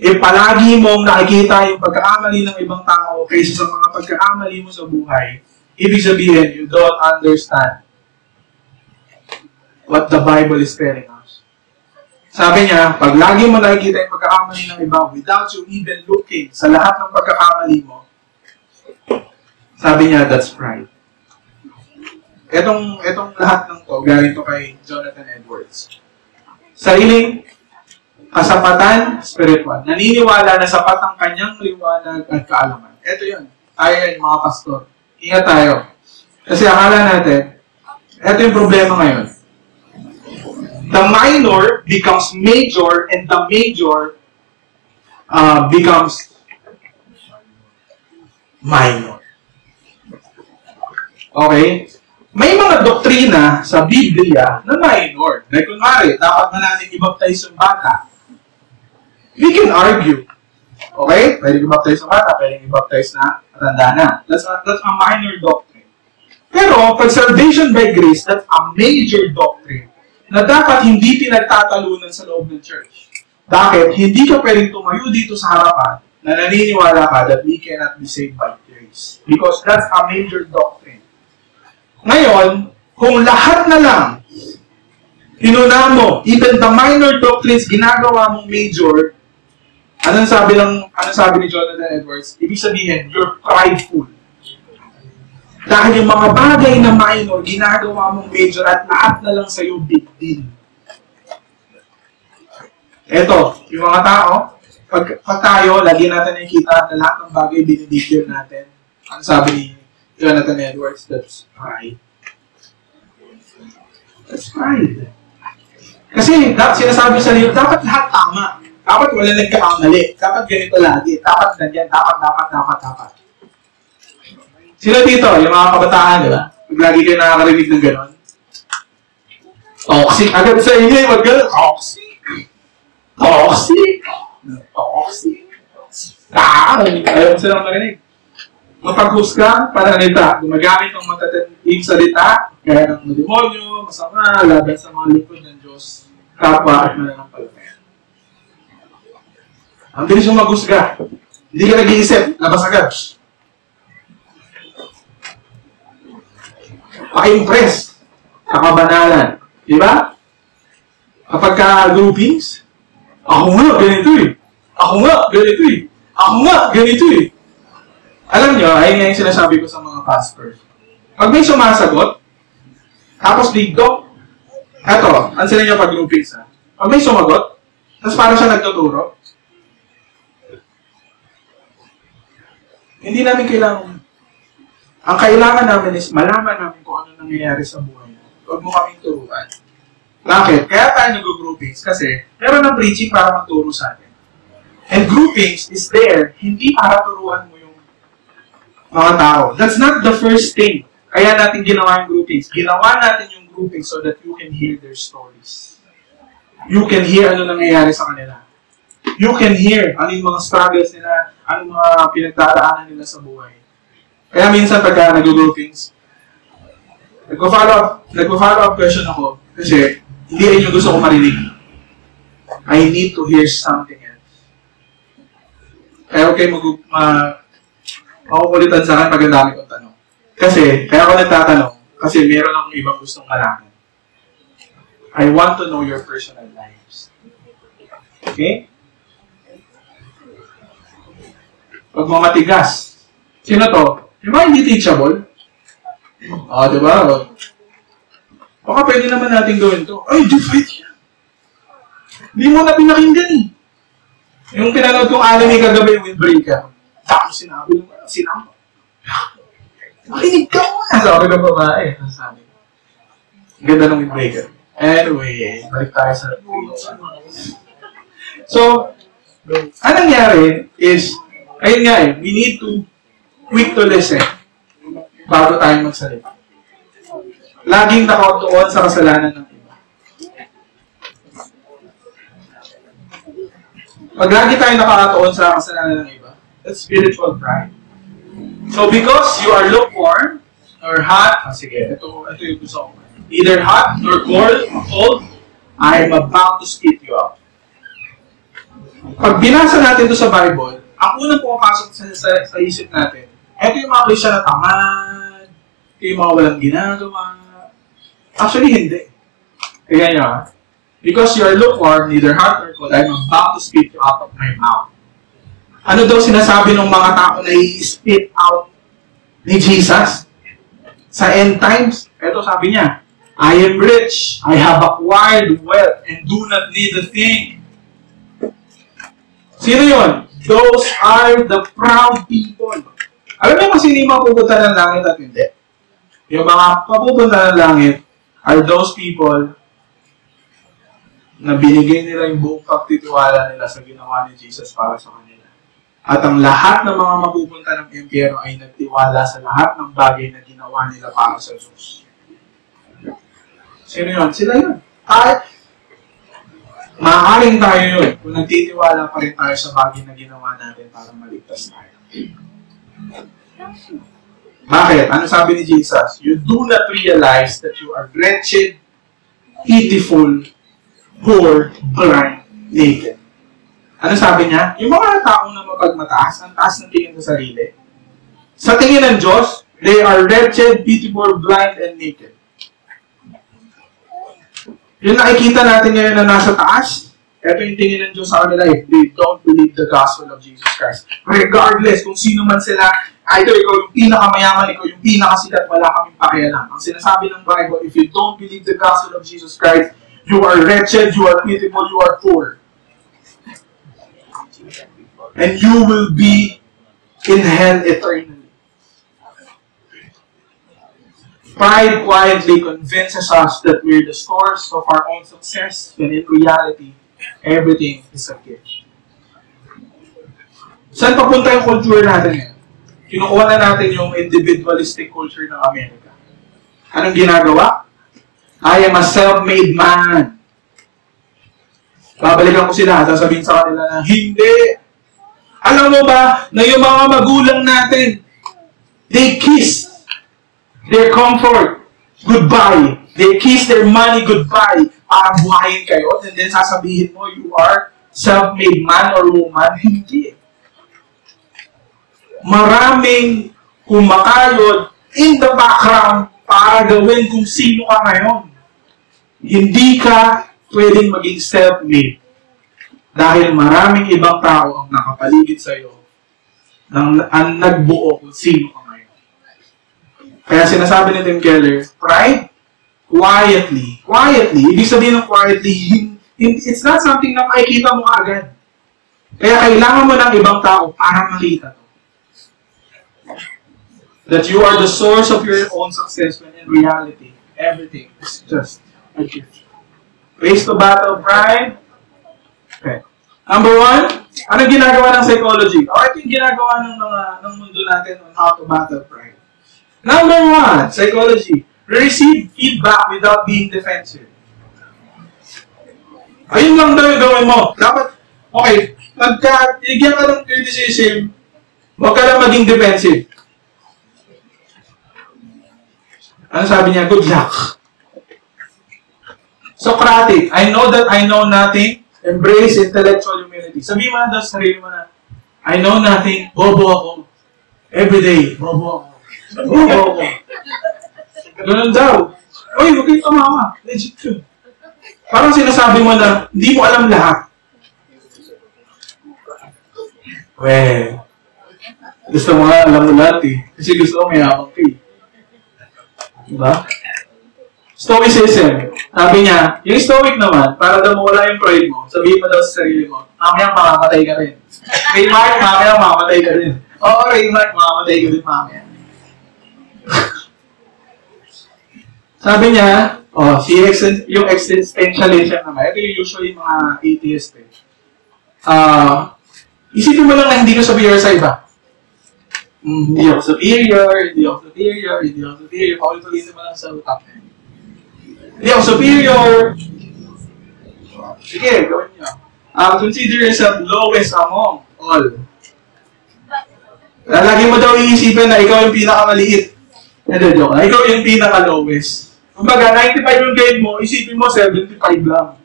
Palagi mong nakikita yung pagkakamali ng ibang tao kaysa sa mga pagkakamali mo sa buhay, ibig sabihin, you don't understand what the Bible is telling us. Sabi niya, pag lagi mo nakikita yung pagkakamali ng iba without you even looking sa lahat ng pagkakamali mo, sabi niya, that's pride. Etong lahat ng to, galing to kay Jonathan Edwards. Sariling kasapatan, spiritual. Naniniwala na sapat ang kanyang liwanag at kaalaman. Ito yun. Tayo yan, mga pastor. Ingat tayo. Kasi akala natin, ito yung problema ngayon. The minor becomes major and the major becomes minor. Okay? May mga doktrina sa Biblia na minor. Like, kunwari, dapat na natin i-baptize yung bata. We can argue. Okay? Pwede i-baptize yung bata, pwede i-baptize na matanda na. That's a minor doctrine. Pero, pag salvation by grace, that's a major doctrine na dapat hindi pinagtatalunan sa loob ng church. Bakit? Hindi ka pwedeng tumayo dito sa harapan na naniniwala ka that we cannot be saved by grace. Because that's a major doctrine. Ngayon, kung lahat na lang inuna mo, even the minor doctrines ginagawa mong major, anong sabi ni Jonathan Edwards? Ibig sabihin, you're prideful. Dahil yung mga bagay na minor, ginagawa mong major at lahat na lang sa'yo big deal. Eto, yung mga tao, pag tayo, lagi natin nakikita na lahat ng bagay binibig deal natin. Ano sabi ni Jonathan Edwards? That's pride. That's pride. Kasi sinasabi sa iyo, dapat lahat tama. Dapat wala nagkakamali. Dapat ganito lagi. Dapat ganyan. Dapat. Sino dito? Yung mga kabataan, di ba? Pag lagi kayo nakakarinig ng gano'n. Toxic. Agad sa inyo, wag gano'n. Toxic. Ayaw mo silang marinig. Mapaghusga, pananalita, gumagamit ng matatating salita, kaya ng demonyo, masama, laban sa mga lingkod ng Diyos, kapwa at mananampalataya. Ang bilis yung maghusga. Hindi ka nag-iisip, labas agad. Pa-impress, kakabanalan. Diba? Kapag ka-groupings, ako nga, ganito eh. Ako nga, ganito eh. Ako nga, ganito eh. Alam nyo, ayun nga yung sinasabi ko sa mga pastors. Pag may sumasagot, tapos bigdo, eto, ang sila nyo pag-groupings ha. Pag may sumagot, tapos parang siya nagtuturo, hindi namin kailangan. Ang kailangan namin is malaman namin kung ano nangyayari sa buhay. Huwag mo kaming turuan. Bakit? Kaya tayo nag-groupings kasi meron ng preaching para magturo sa atin. And groupings is there, hindi para turuan mo yung mga tao. That's not the first thing. Kaya natin ginawa yung groupings. Ginawa natin yung groupings so that you can hear their stories. You can hear ano nangyayari sa kanila. You can hear ano yung mga struggles nila, ano yung mga pinagdaraanan nila sa buhay. Kaya minsan pagka nag-groupings, nagpo-follow up question ako kasi hindi rin yung gusto ko marinig. I need to hear something else. Kaya okay makukulitan sa akin pag ang dami kong tanong. Kasi, kaya ako nagtatanong, kasi meron akong ibang gustong malaman. I want to know your personal lives. Okay? Pag mamatigas, sino to? Yung mga hindi teachable? Diba? Baka pwede naman natin gawin to. Ay, di pwede yan. Hindi mo na pinakinggan eh. Yung pinanood kong anime kagabi, Windbreaker. Tapos sinabi. Makinig ka muna. Sabi ng babae. Sabi. Ganda ng Windbreaker. Anyway, balik tayo sa preach. So, anong nangyari is, ayun nga we need to quick to listen bago tayo magsalita. Laging nakatuon sa kasalanan ng iba. Pag lagi tayo nakatuon sa kasalanan ng iba, that's spiritual pride. So because you are lukewarm or hot, sige, ito yung gusto ko. Either hot or cold, I am about to spit you out. Pag binasa natin ito sa Bible, ang unang pumapasok sa isip natin, ito yung mga Christian na tamad, ito yung mga walang ginagawa. Actually, hindi. Kaya nyo, because you are lukewarm, neither hot nor cold, I am about to spit you out of my mouth. Ano daw sinasabi ng mga tao na i-spit out ni Jesus? Sa end times, ito sabi niya, I am rich, I have acquired wealth, and do not need a thing. Sino yun? Those are the proud people. Alam niyo kung sino yung mapupunta ng langit at hindi? Yung mga papupunta ng langit are those people na binigay nila yung buong pagtitiwala nila sa ginawa ni Jesus para sa kanila. At ang lahat ng mga mapupunta ng impyerno ay nagtiwala sa lahat ng bagay na ginawa nila para sa Diyos. Sino yun? Sila yun. Kahit maaaring tayo yun kung nagtitiwala pa rin tayo sa bagay na ginawa natin para maligtas tayo. Bakit? Ano sabi ni Jesus? You do not realize that you are wretched, pitiful, poor, blind, naked. Ano sabi niya? Yung mga taong na mapagmataas, ang taas ng tingin sa sarili. Sa tingin ng Diyos, they are wretched, pitiful, blind, and naked. Yung nakikita natin ngayon na nasa taas, ito yung tingin ng Diyos sa kanila, if they don't believe the gospel of Jesus Christ. Regardless kung sino man sila, either ikaw yung pinakamayaman, ikaw yung pinakasikat, wala kaming pakialam. Ang sinasabi ng Bible, if you don't believe the gospel of Jesus Christ, you are wretched, you are pitiful, you are poor. And you will be in hell eternally. Pride quietly convinces us that we're the source of our own success, when in reality, everything is a gift. Saan papunta yung culture natin ngayon? Kinukuha na natin yung individualistic culture ng Amerika. Anong ginagawa? I am a self-made man. Babalikan ko sila, sasabihin sa kanila na, hindi. Alam mo ba na yung mga magulang natin, They kiss their comfort goodbye. They kiss their money goodbye. Para buhayin kayo. And then sasabihin mo, you are self-made man or woman. Hindi. Maraming kumakayod in the background para gawin kung sino ka ngayon. Hindi ka pwedeng maging self-made dahil maraming ibang tao ang nakapaligid sa iyo ang nagbuo kung sino ka ngayon. Kaya sinasabi ni Tim Keller, pride, quietly, ibig sabihin ng quietly, it's not something na makikita mo agad. Kaya kailangan mo ng ibang tao para makita to. That you are the source of your own success when in reality, everything is just a gift. Ways to battle pride. Okay. Number 1, anong ginagawa ng psychology? O ito yung ginagawa ng mundo natin on how to battle pride. Number 1, psychology. Receive feedback without being defensive. Ayun lang daw yung gawin mo. Dapat, okay, pagka igyan ka ng criticism, huwag ka lang maging defensive. Ano sabi niya? Good luck. Socratic, I know that I know nothing. Embrace intellectual humility. Sabi mo na daw sa sarili mo na, I know nothing. Bobo ako. Everyday, bobo ako. Bobo ako. Ganun daw. Uy, huwag kayong tumawa. Legit yun. Parang sinasabi mo na, hindi mo alam lahat. Well, gusto mo nga alam mo lahat eh. Kasi gusto mo may hapang ka eh. Diba? Stoicism. Sabi niya, yung stoic naman, para daw mawala yung pride mo, sabihin mo daw sa sarili mo, mamaya makamatay ka rin. Raymark, mamaya makamatay ka rin. Oo, Raymark, makamatay ka rin mamaya. Sabi niya, yung existentialism naman, ito yung usually mga atheist eh. Isipin mo lang na hindi ka superior sa iba. Hindi ako superior. Paulit-ulit naman lang sa utak. Hindi ako superior. Sige, gawin niyo. Consider yourself lowest among all. Lagi mo daw iisipin na ikaw yung pinakamaliit. Hindi, joke na. Ikaw yung pinaka-lowest. Kumbaga, 95 yung grade mo, isipin mo 75 lang.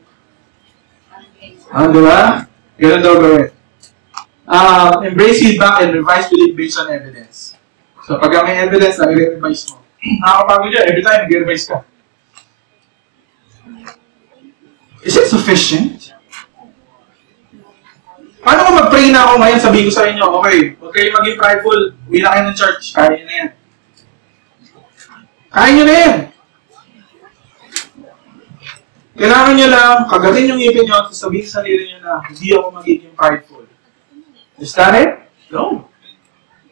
Diba? Ganun daw gawin. Embrace feedback and revise belief based on evidence. So, pag may evidence, nag-revise mo. Nakakapagod dyan, every time nag-revise ka. Is it sufficient? Paano kung mag-pray na ako ngayon, sabihin ko sa inyo, okay, huwag kayo maging prideful, uwi na kayo ng church, kaya nyo na yan. Kaya nyo na yan. Kailangan nyo lang, kagatin yung ipin nyo at sabihin sa sarili nyo na hindi ako magiging prideful. Is that it? No.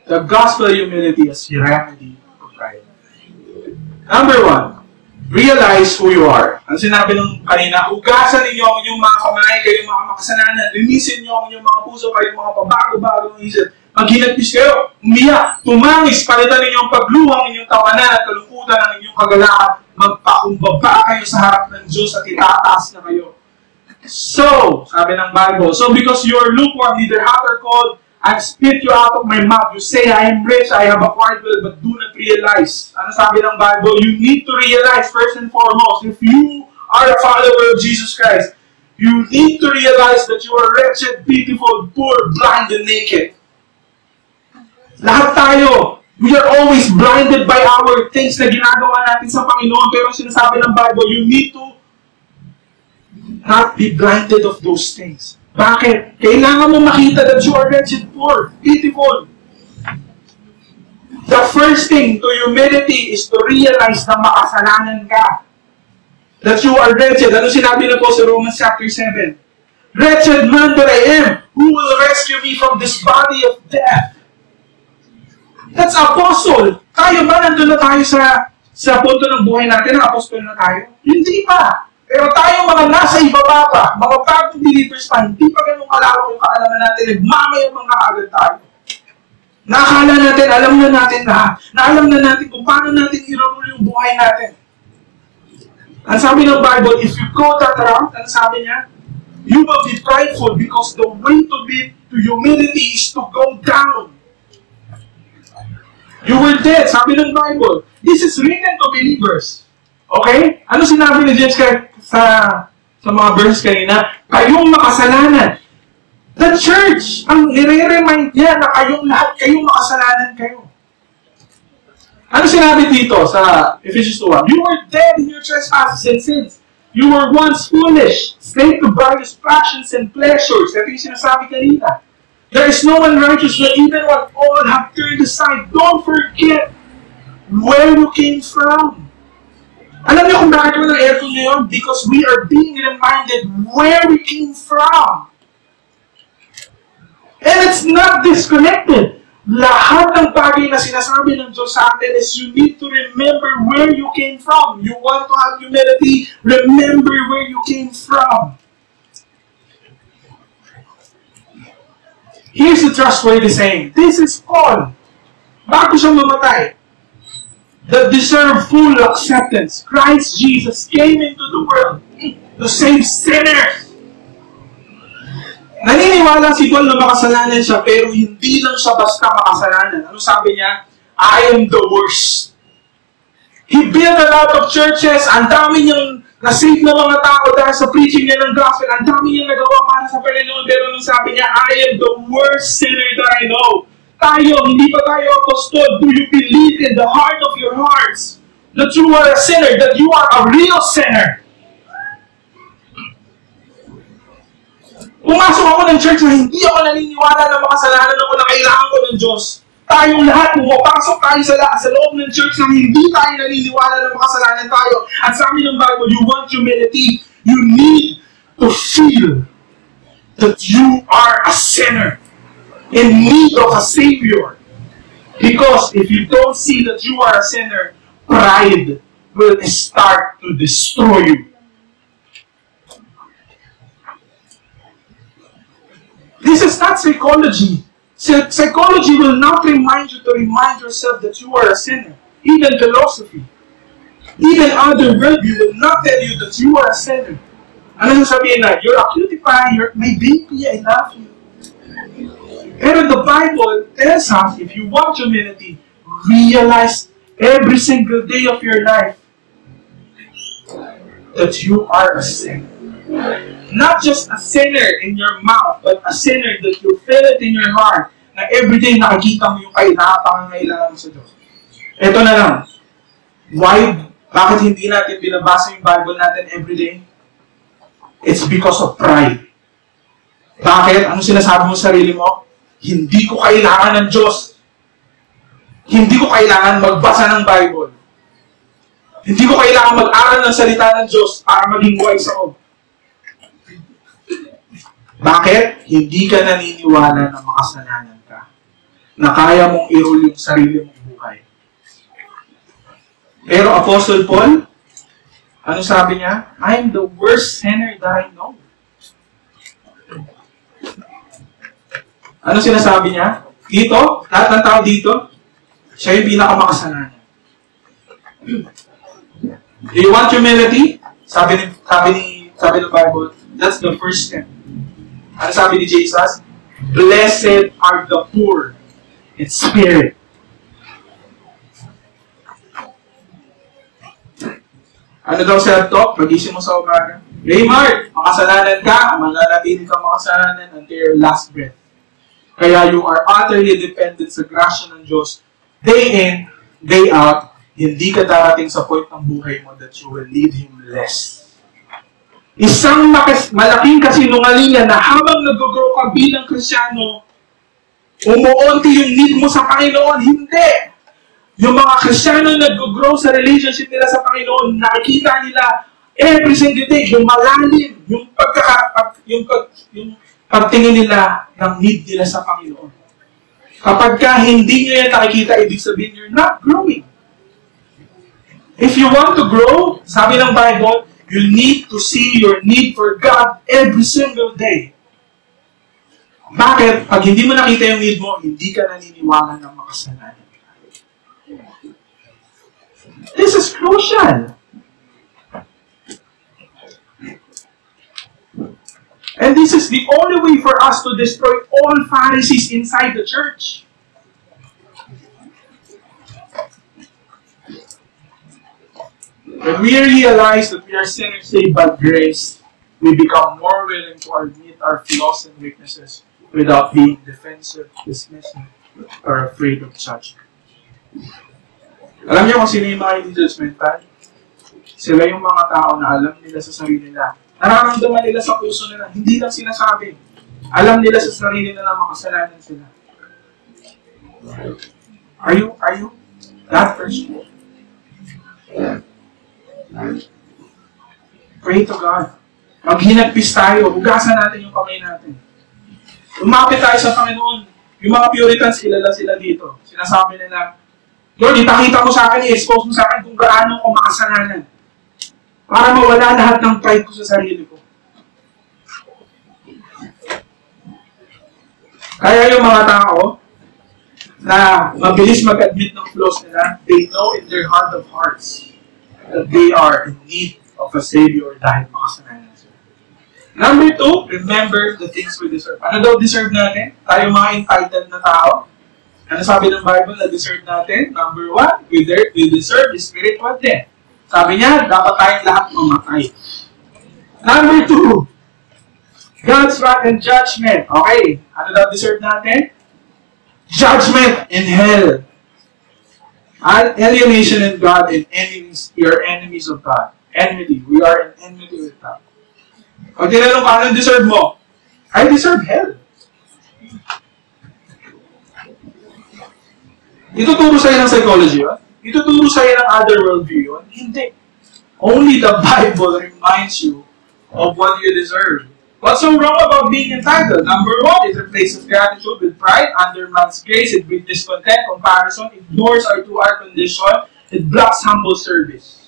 The gospel of humility is remedy for pride. Number 1, realize who you are. Ang sinabi nung kanina, hugasan ninyo ang inyong mga kamay, kayong mga makasalanan. Linisin niyo ang inyong mga puso, kayong mga pabago-bagong isip. Maghinagpis kayo, umiyak, tumangis, palitan ninyo ang pagluwang inyong tawanan at kalungkutan ng inyong kagalakan. Magpakumbaba kayo sa harap ng Diyos at itataas na kayo. So, sabi ng Bible, so because you are lukewarm, neither hot or cold, I spit you out of my mouth. You say, I am rich, I have acquired wealth, but do not realize. Ano sabi ng Bible? You need to realize, first and foremost, if you are a follower of Jesus Christ, you need to realize that you are wretched, pitiful, poor, blind, and naked. Lahat tayo, we are always blinded by our things na ginagawa natin sa Panginoon. Pero sinasabi ng Bible, you need to not be blinded of those things. Bakit? Kailangan mo makita that you are wretched, poor, pitiful. The first thing to humility is to realize na makasalanan ka. That you are wretched. Ano sinabi na po sa Romans chapter 7? Wretched man that I am, who will rescue me from this body of death? That's apostle. Tayo ba nandun na tayo sa punto ng buhay natin na apostol na tayo? Hindi pa. Pero tayo mga nasa ibaba pa, mga bagong believers pa, hindi pa ganun kalawak yung kaalaman natin, nagmamayabang na agad tayo. Nakakala natin, alam na natin lahat, na alam na natin kung paano natin i-rule yung buhay natin. Ang sabi ng Bible, if you go that route, ang sabi niya, you will be prideful because the way to humility is to go down. You were dead, sabi ng Bible. This is written to believers. Okay? Ano sinabi ni James sa mga verses kanina? Kayong makasalanan. The church, ang nire-remind niya na kayong lahat, kayong makasalanan kayo. Ano sinabi dito sa Ephesians 2:1? You were dead in your trespasses and sins. You were once foolish, slave to various passions and pleasures. Ito yung sinasabi kanina. There is no one righteous, but even when all have turned aside, don't forget where you came from. Alam niyo kung bakit mo ng aircon ngayon? Because we are being reminded where we came from. And it's not disconnected. Lahat ng bagay na sinasabi ng Diyos sa atin is you need to remember where you came from. You want to have humility, remember where you came from. Here's the trustworthy saying. This is Paul. Bago siya mamatay, that deserve full acceptance. Christ Jesus came into the world to save sinners. Naniniwala si Paul na makasalanan siya, pero hindi lang siya basta makasalanan. Ano sabi niya? I am the worst. He built a lot of churches. Ang dami niyang nasave na mga tao dahil sa preaching niya ng gospel. Ang dami niyang nagawa para sa Panginoon. Pero nung sabi niya, I am the worst sinner that I know. Tayo, hindi pa tayo apostol. Do you believe in the heart of your hearts that you are a sinner, that you are a real sinner? Pumasok ako ng church na hindi ako naniniwala na makasalanan ako na kailangan ko ng Diyos. Tayong lahat, pumapasok tayo sa loob ng church na hindi tayo naniniwala na makasalanan tayo. At sa amin ng Bible, you want humility. You need to feel that you are a sinner in need of a Savior. Because if you don't see that you are a sinner, pride will start to destroy you. This is not psychology. Psychology will not remind you to remind yourself that you are a sinner. Even philosophy. Even other worldview will not tell you that you are a sinner. Ano sasabihin na? You're a cutie pie, you're my baby, I love you. Pero the Bible tells us, if you want humility, realize every single day of your life that you are a sinner. Not just a sinner in your mouth, but a sinner that you feel it in your heart, na everyday nakikita mo yung pangangailangan mo sa Diyos. Ito na lang. Bakit hindi natin binabasa yung Bible natin everyday? It's because of pride. Bakit? Ano sinasabi mo sa sarili mo? Hindi ko kailangan ng Diyos. Hindi ko kailangan magbasa ng Bible. Hindi ko kailangan mag-aral ng salita ng Diyos para maging wise ako. Bakit? Hindi ka naniniwala na makasalanan ka. Na kaya mong i-rule yung sarili mong buhay. Pero Apostle Paul, ano sabi niya? I'm the worst sinner that I know. Ano sinasabi niya? Dito, lahat ng tao dito, siya yung pinakamakasalanan. Do you want humility? Sabi ng Bible, that's the first step. Ano sabi ni Jesus? Blessed are the poor in spirit. Ano daw self-talk? Pag-isip mo sa umaga. Raymart, makasalanan ka, mananatili ka makasalanan until your last breath. Kaya you are utterly dependent sa grasya ng Diyos. Day in, day out, hindi ka darating sa point ng buhay mo that you will lead Him less. Isang malaking kasinungalingan na habang nag-grow ka bilang Kristyano, umuunti yung need mo sa Panginoon. Hindi! Yung mga Kristyano nag-grow sa relationship nila sa Panginoon, nakikita nila every single day, yung malalim, yung pagtingin nila ng need nila sa Panginoon. Kapag hindi nyo yan nakikita, ibig sabihin you're not growing. If you want to grow, sabi ng Bible, you need to see your need for God every single day. Bakit? Pag hindi mo nakita yung need mo, hindi ka naniniwala ng makasalanan. This is crucial. And this is the only way for us to destroy all Pharisees inside the church. When we realize that we are sinners saved by grace, we become more willing to admit our flaws and weaknesses without being defensive, dismissive, or afraid of judgment. Alam niyo kung sino yung mga hindi judgmental? Sila yung mga tao na alam nila sa sarili nila. Nararamdaman nila sa puso nila. Hindi lang sinasabi. Alam nila sa sarili nila na makasalanan sila. Are you that person? Pray to God. Maghinagpis tayo. Hugasan natin yung kamay natin. Lumapit tayo sa Panginoon. Yung mga Puritans, kilala sila dito. Sinasabi nila, Lord, ipakita mo sa akin, i-expose mo sa akin kung gaano ko makasalanan. Para mawala lahat ng pride ko sa sarili ko. Kaya yung mga tao na mabilis mag-admit ng flaws nila, they know in their heart of hearts that they are in need of a Savior dahil makasalanan sila. Number 2, remember the things we deserve. Ano daw deserve natin? Tayo mga entitled na tao. Ano sabi ng Bible na deserve natin? Number 1, we deserve the spiritual death. Sabi niya, dapat tayong lahat mamatay. Number 2, God's wrath and judgment. Okay, ano daw deserve natin? Judgment in hell. Alienation in God and enemies. We are enemies of God. Enmity. We are in enmity with God. Pag tinanong ka, ano deserve mo? I deserve hell. Ituturo sa'yo ng psychology yun? Ituturo sa'yo ng other worldview yun? Hindi. Only the Bible reminds you of what you deserve. What's so wrong about being entitled? Number 1, it replaces gratitude with pride, undermines grace, it breeds discontent, comparison, ignores our condition, it blocks humble service.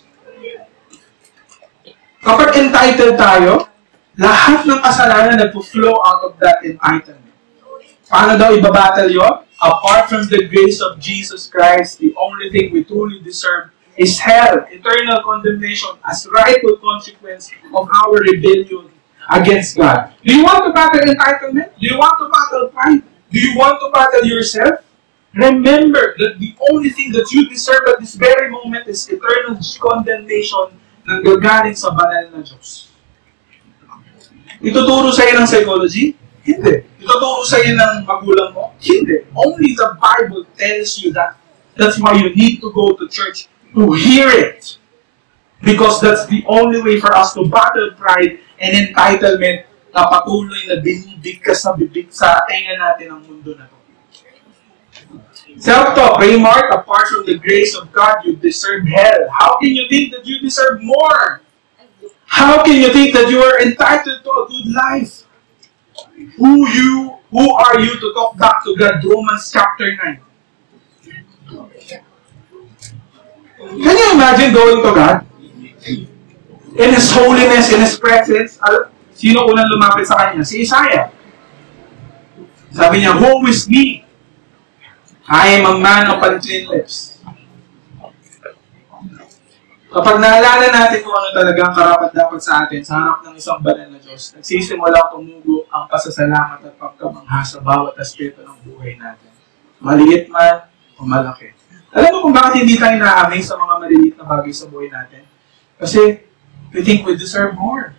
Kapag entitled tayo, lahat ng kasalanan nagpo-flow out of that entitlement. Paano daw ibabattle yun? Apart from the grace of Jesus Christ, the only thing we truly deserve is hell, eternal condemnation as rightful consequence of our rebellion against God. Do you want to battle entitlement? Do you want to battle pride? Do you want to battle yourself? Remember that the only thing that you deserve at this very moment is eternal condemnation na gagaling sa banal na Diyos. Ituturo sa'yo ng psychology? Hindi. Ituturo sa'yo ng magulang mo? Hindi. Only the Bible tells you that. That's why you need to go to church to hear it. Because that's the only way for us to battle pride and entitlement na patuloy na binibig ka sa bibig sa tenga natin ang mundo na to. Self-talk, remark, apart from the grace of God, you deserve hell. How can you think that you deserve more? How can you think that you are entitled to a good life? Who are you to talk back to God? Romans chapter 9. Can you imagine going to God? In His holiness, in His presence. Sino unang lumapit sa Kanya? Si Isaiah. Sabi niya, woe is me. I am a man of unclean lips. Kapag naalala natin kung ano talagang karapat-dapat sa atin sa harap ng isang banal na Diyos, nagsisimula tumugo ang pasasalamat at pagkamangha sa bawat aspeto ng buhay natin. Maliit man o malaki. Alam mo kung bakit hindi tayo na-amaze sa mga maliliit na bagay sa buhay natin? Kasi we think we deserve more.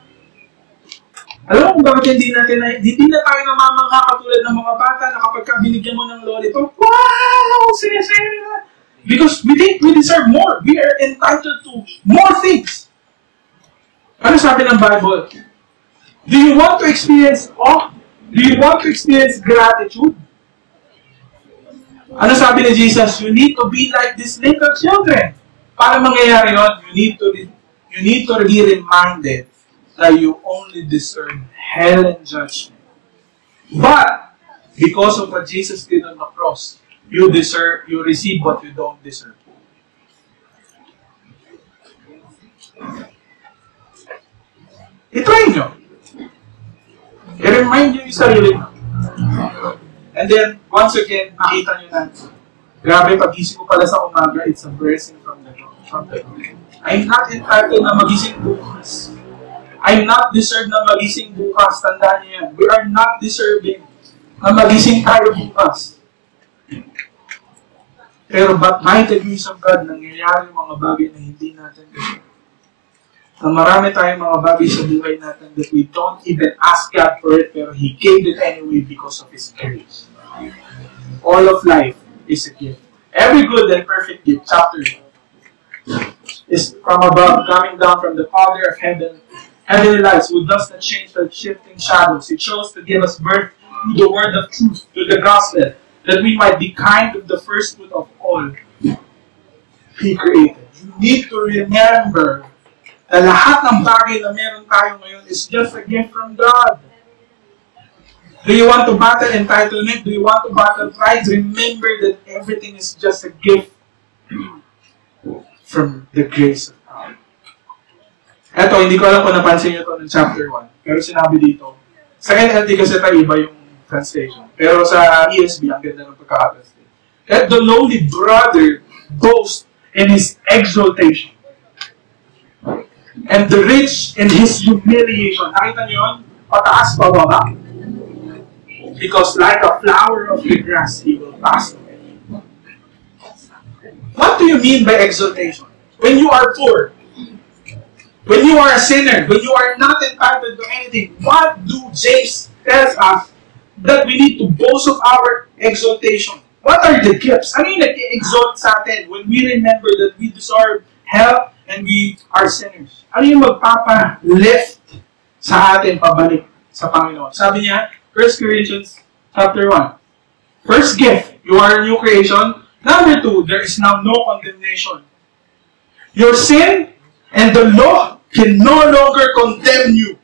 Alam mo kung bakit hindi na tayo namamangha katulad ng mga bata na kapag binigyan mo ng lollipop, wow! Sinesere na! Because we think we deserve more. We are entitled to more things. Ano sabi ng Bible? Do you want to experience awe? Do you want to experience gratitude? Ano sabi ni Jesus? You need to be like these little children. Para mangyayari yun, you need to be reminded that you only deserve hell and judgment. But, because of what Jesus did on the cross, you receive what you don't deserve. I-try nyo. I-remind nyo yung sarili nyo. And then, once again, makita nyo na, grabe, pag-isip ko pala sa umaga, it's a blessing from the Lord. I'm not entitled na magising bukas. I'm not deserved na magising bukas. Tandaan nyo yan. We are not deserving na magising tayo bukas. Pero but by the grace of God, nangyayari mga bagay na hindi natin deserve. Na marami tayong mga bagay sa buhay natin that we don't even ask God for it, pero He gave it anyway because of His grace. All of life is a gift. Every good and perfect gift, chapter 1, is from above, coming down from the Father of heaven, heavenly lights, who does not change the shifting shadows. He chose to give us birth through the word of truth, through the gospel, that we might be kind of the first fruit of all He created. You need to remember na lahat ng bagay na meron tayo ngayon is just a gift from God. Do you want to battle entitlement? Do you want to battle pride? Remember that everything is just a gift from the grace of God. Eto, hindi ko alam kung napansin nyo ito ng chapter 1. Pero sinabi dito, sa NLT kasi tayo iba yung translation. Pero sa ESV, ang ganda ng pagkakatranslate. Let the lowly brother boast in his exaltation, and the rich in his humiliation. Nakita niyo yun? Pataas, pababa. Because like a flower of the grass, he will pass away. What do you mean by exaltation? When you are poor, when you are a sinner, when you are not entitled to anything, what do James tells us that we need to boast of our exaltation? What are the gifts? Ano yung nag-exalt sa atin when we remember that we deserve help and we are sinners? Ano yung magpapa-lift sa atin pabalik sa Panginoon? Sabi niya, 1 Corinthians chapter 1. First gift, you are a new creation. Number 2, there is now no condemnation. Your sin and the law can no longer condemn you.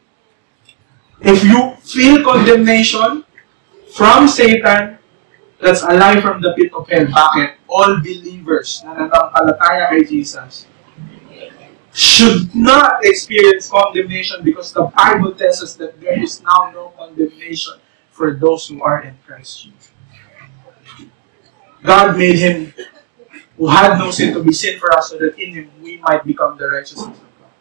If you feel condemnation from Satan, that's a lie from the pit of hell. Bakit? All believers na nanampalataya kay Jesus should not experience condemnation because the Bible tells us that there is now no condemnation for those who are in Christ Jesus. God made Him who had no sin to be sin for us so that in Him we might become the righteousness of God.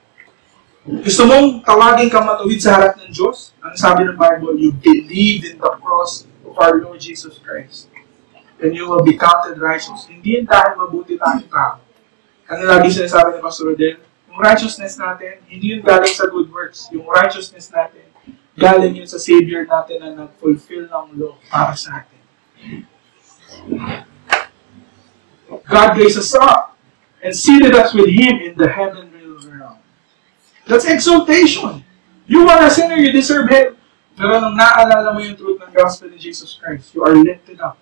Gusto mong tawagin ka matuwid sa harap ng Diyos? Ang sabi ng Bible, you believe in the cross of our Lord Jesus Christ, and you will be counted righteous. Hindi yun dahil mabuti tayong tao. Ano lagi sinasabi ni Pastor Rodel? Yung righteousness natin, hindi yun galing sa good works. Yung righteousness natin, galing yun sa Savior natin na nag-fulfill ng law para sa atin. God raised us up and seated us with Him in the heavenly realm. That's exaltation. You are a sinner, you deserve hell. Pero nung naalala mo yung truth ng gospel of Jesus Christ, you are lifted up.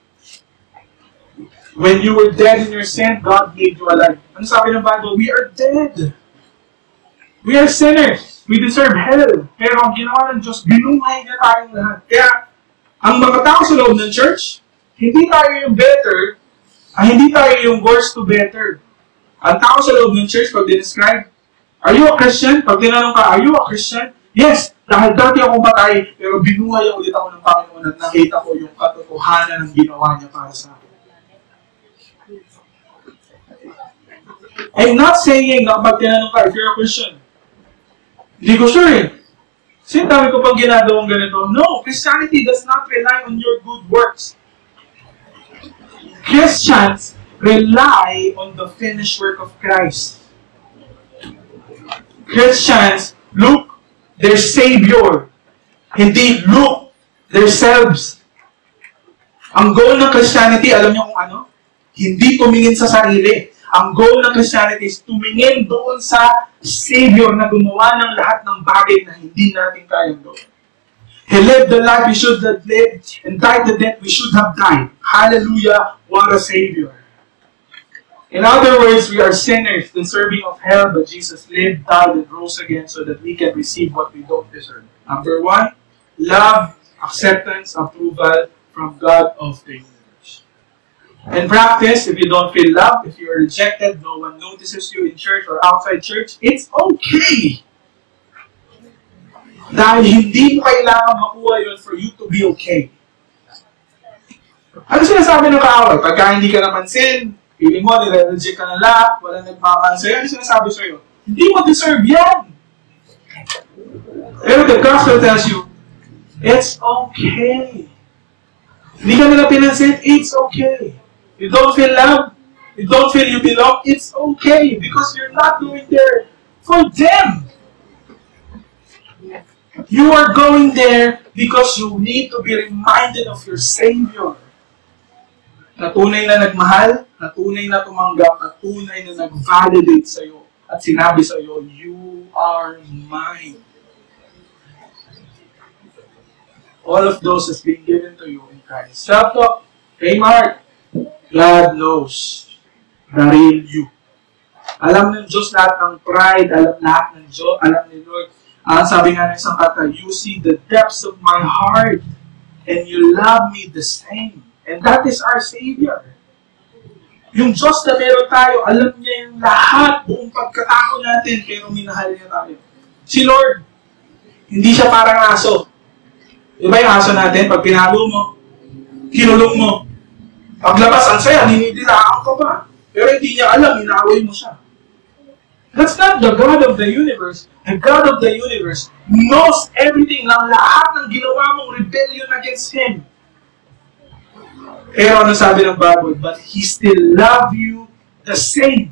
When you were dead in your sin, God made you alive. Ano sabi ng Bible? We are dead. We are sinners. We deserve hell. Pero ang ginawa ng Diyos, binuhay niya tayong lahat. Kaya, ang mga tao sa loob ng church, hindi tayo yung better, hindi tayo yung worse to better. Ang tao sa loob ng church, pag describe, are you a Christian? Pag tinanong ka, are you a Christian? Yes, dahil dati akong patay, pero binuhay ulit ako ng Panginoon at nakita ko yung katotohanan ng ginawa niya para sa akin. I'm not saying na kapag tinanong ka, if you're a Christian, hindi ko sure eh. Kasi dami ko pang ginagawang ganito. No, Christianity does not rely on your good works. Christians rely on the finished work of Christ. Christians look their Savior, hindi look themselves. Ang goal ng Christianity, alam niyo kung ano? Hindi tumingin sa sarili. Ang goal ng Christianity is tumingin doon sa Savior na gumawa ng lahat ng bagay na hindi natin kayang gawin. He lived the life we should have lived and died the death we should have died. Hallelujah, what a Savior. In other words, we are sinners deserving of hell, but Jesus lived, died, and rose again so that we can receive what we don't deserve. Number 1, love, acceptance, approval from God of the universe. In practice, if you don't feel loved, if you are rejected, no one notices you in church or outside church, it's okay. Dahil hindi mo kailangan makuha yun for you to be okay. Ano sinasabi ng kaaway? Pagka hindi ka napansin, feeling mo, nire-reject ka na lahat, walang nagmamahal sa'yo, ano sinasabi sa'yo? Hindi mo deserve yan. Pero the gospel tells you, it's okay. Hindi ka nila pinansin, it's okay. You don't feel loved, you don't feel you belong, it's okay because you're not going there for them. You are going there because you need to be reminded of your Savior. Na tunay na nagmahal, na tunay na tumanggap, na tunay na nag-validate sa'yo at sinabi sa'yo, you are mine. All of those has been given to you in Christ. Self-talk, pray heart. God knows the real you. Alam ng Diyos lahat ng pride, alam lahat ng Diyos, alam ni Lord. Sabi nga ng isang kata, you see the depths of my heart and you love me the same. And that is our Savior. Yung Diyos na meron tayo, alam niya yung lahat, buong pagkatao natin, pero minahal niya tayo. Si Lord, hindi siya parang aso. Diba yung aso natin, pag pinalo mo, kinulong mo, paglabas, ang saya, ninidilaan ka pa. Pero hindi niya alam, inaway mo siya. That's not the God of the universe. The God of the universe knows everything ng lahat ng ginawa mong rebellion against Him. Pero ano sabi ng Bible? But He still love you the same.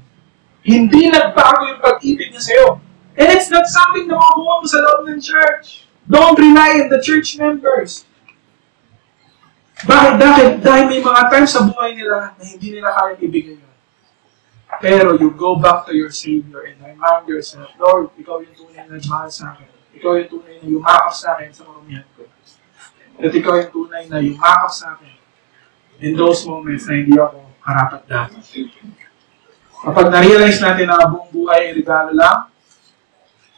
Hindi nagbago yung pag-ibig niya sa'yo. And it's not something na makuha mo sa loob ng church. Don't rely on the church members. Bakit? Dahil may mga times sa buhay nila na hindi nila kayang ibigay yun. Pero you go back to your Savior and remind yourself, Lord, Ikaw yung tunay na nagmahal sa akin. Ikaw yung tunay na yumakap sa akin sa marumihan ko. At Ikaw yung tunay na yumakap sa akin in those moments na hindi ako karapat-dapat. Kapag na-realize natin na buong buhay ay regalo lang,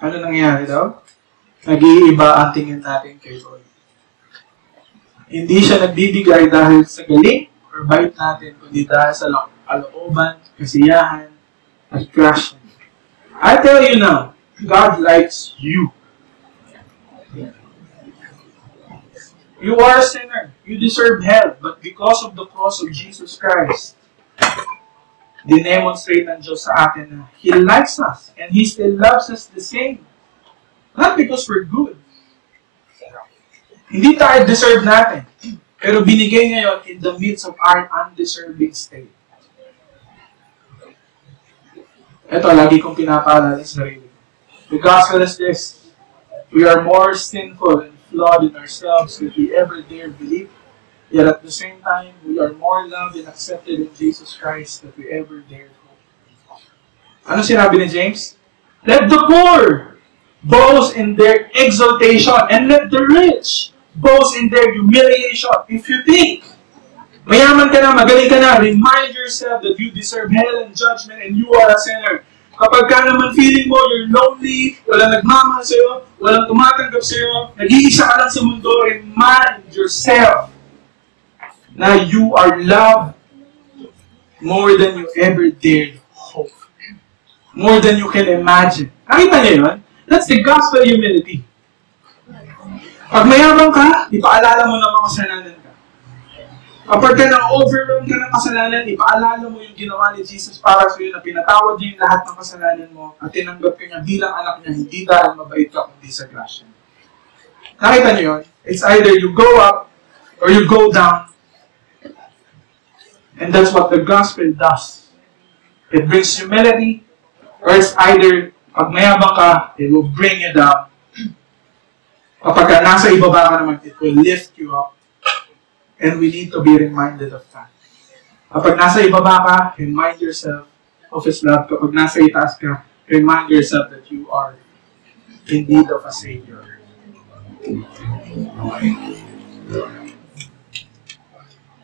ano nangyayari daw? Nag-iiba ang tingin natin kay Lord. Hindi siya nagbibigay dahil sa galing or bait natin, kundi dahil sa kalooban, kasiyahan, at passion. I tell you now, God likes you. You are a sinner. You deserve hell. But because of the cross of Jesus Christ, dinemonstrate ng Diyos sa atin na He likes us and He still loves us the same. Not because we're good. Hindi tayo deserve natin. Pero binigay ngayon in the midst of our undeserving state. Ito, lagi kong pinapaalala sa sarili. The gospel is this. We are more sinful and flawed in ourselves than we ever dare believe. Yet at the same time, we are more loved and accepted in Jesus Christ than we ever dare hope. Ano sinabi ni James? Let the poor boast in their exaltation, and let the rich boast in their humiliation. If you think mayaman ka na, magaling ka na, remind yourself that you deserve hell and judgment and you are a sinner. Kapag ka naman feeling mo, you're lonely, walang nagmamahal sa'yo, walang tumatanggap sa'yo, nag-iisa ka lang sa mundo, remind yourself na you are loved more than you ever dared hope. More than you can imagine. Nakita niyo yun? That's the gospel humility. Pag mayabang ka, ipaalala mo na makasalanan ka. Kapag ka na-overwhelm ka ng kasalanan, ipaalala mo yung ginawa ni Jesus para sa iyo na pinatawad niya yung lahat ng kasalanan mo at tinanggap ka niya bilang anak niya, hindi dahil mabait ka kundi sa grasya. Nakita niyo yun? It's either you go up or you go down. And that's what the gospel does. It brings humility, or it's either pag mayabang ka, it will bring you down. Kapag ka nasa ibaba ka naman, it will lift you up. And we need to be reminded of that. Kapag nasa ibaba ka, remind yourself of His love. Kapag nasa itaas ka, remind yourself that you are in need of a Savior.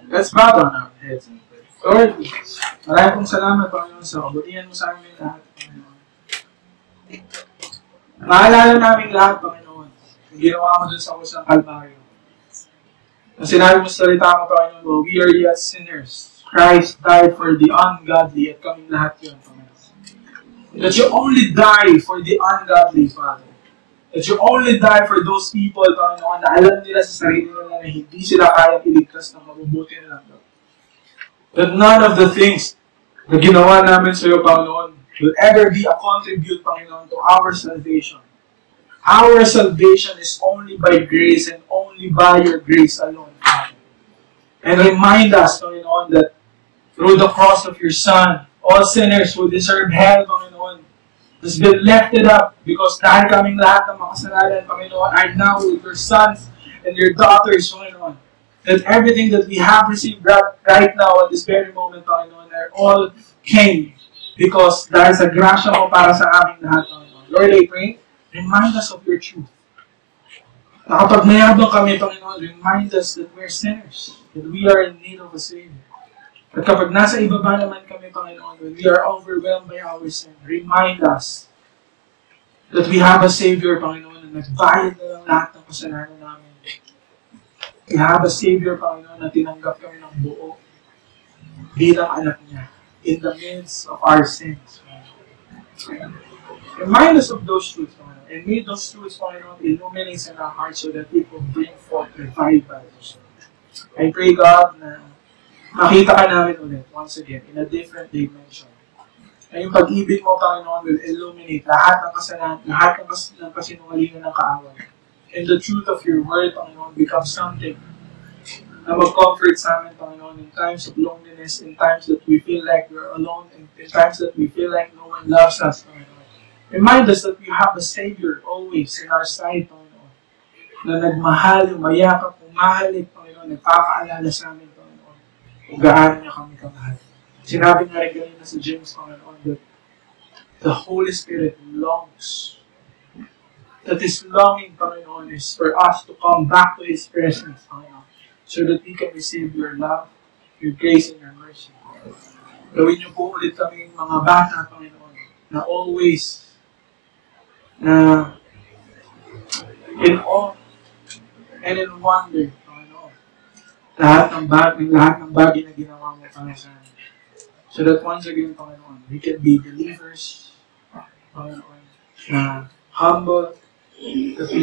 Let's bow down our heads and pray. Lord, maraming pong salamat, Panginoon, sa kabutihan mo sa amin lahat, Panginoon. Maalala namin lahat, Panginoon, yung ginawa mo dun sa kusang Kalbaryo. Ang sinabi mo sa salita mo, Panginoon, we are yet sinners. Christ died for the ungodly at kaming lahat yun, Panginoon. That you only die for the ungodly, Father. That you only die for those people, Panginoon, na alam nila sa sarili nila na hindi sila kayang iligtas ng mabubuti nilang Lord. That none of the things na ginawa namin sa iyo, Panginoon, will ever be a contribute, Panginoon, to our salvation. Our salvation is only by grace and only by your grace alone, Father. And remind us, Panginoon, that through the cross of your Son, all sinners who deserve hell, Panginoon, has been lifted up because dahil kaming lahat ng makasalanan, Panginoon, are now with your sons and your daughters, Panginoon. That everything that we have received right now at this very moment, Panginoon, are all came because dahil sa grasya mo para sa aming lahat, Panginoon. Lord, I pray, remind us of your truth. Na kapag mayabang kami, Panginoon, remind us that we're sinners, that we are in need of a Savior. At kapag nasa ibaba naman kami, Panginoon, when we are overwhelmed by our sin, remind us that we have a Savior, Panginoon, na nagbayad na lang lahat ng kasalanan namin. We have a Savior, Panginoon, na tinanggap kami ng buo bilang anak niya in the midst of our sins. Remind us of those truths, Panginoon, and may those truths, Panginoon, illuminate in our hearts so that it will bring forth revival. I pray, God, na makita ka namin ulit, once again, in a different dimension. Na yung pag-ibig mo, Panginoon, will illuminate lahat ng kasalanan, lahat ng kasinungalingan ng kaaway. And the truth of your word, Panginoon, becomes something na mag-comfort sa amin, Panginoon, in times of loneliness, in times that we feel like we're alone, in times that we feel like no one loves us, Panginoon. Remind us that we have a Savior always in our side, Panginoon, na nagmahal, umayakap, umahalik, Panginoon, nagpapaalala sa amin, kung gaano niya kami kamahal. Sinabi nga rin kanina sa James, Panginoon, that the Holy Spirit longs. That His longing, Panginoon, is for us to come back to His presence, Panginoon, so that we can receive your love, your grace, and your mercy. Gawin niyo po ulit kami mga bata, Panginoon, na always, na in awe and in wonder, lahat ng bagay na ginawa mo para sa amin. So that once again, Panginoon, we can be believers, Panginoon, na humble, that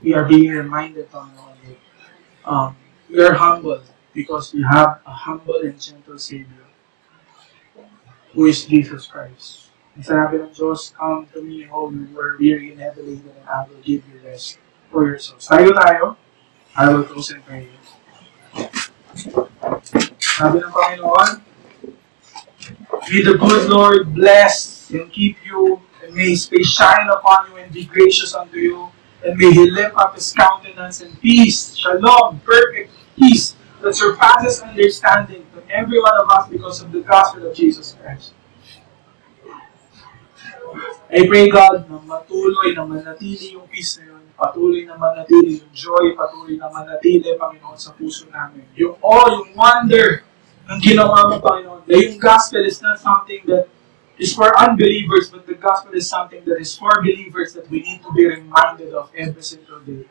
we are being reminded, Panginoon, that we are humble because we have a humble and gentle Savior, who is Jesus Christ. Ang sabi ng Diyos, come to me, all you who are weary and heavy laden, and I will give you rest for your souls. Tayo. I will close in prayer. Sabi ng Panginoon, may the good Lord bless and keep you, and may His face shine upon you and be gracious unto you, and may He lift up His countenance and peace, shalom, perfect peace that surpasses understanding to every one of us because of the gospel of Jesus Christ. I pray, God, na matuloy na manatili yung peace na yun, patuloy na manatili yung joy, patuloy na manatili, Panginoon, sa puso namin. Yung wonder ng ginawa mo, Panginoon, na yung gospel is not something that is for unbelievers, but the gospel is something that is for believers that we need to be reminded of every single day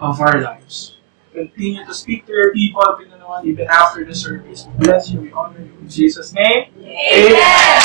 of our lives. Continue to speak to your people, Panginoon, even after the service. We bless you, we honor you. In Jesus' name, Amen.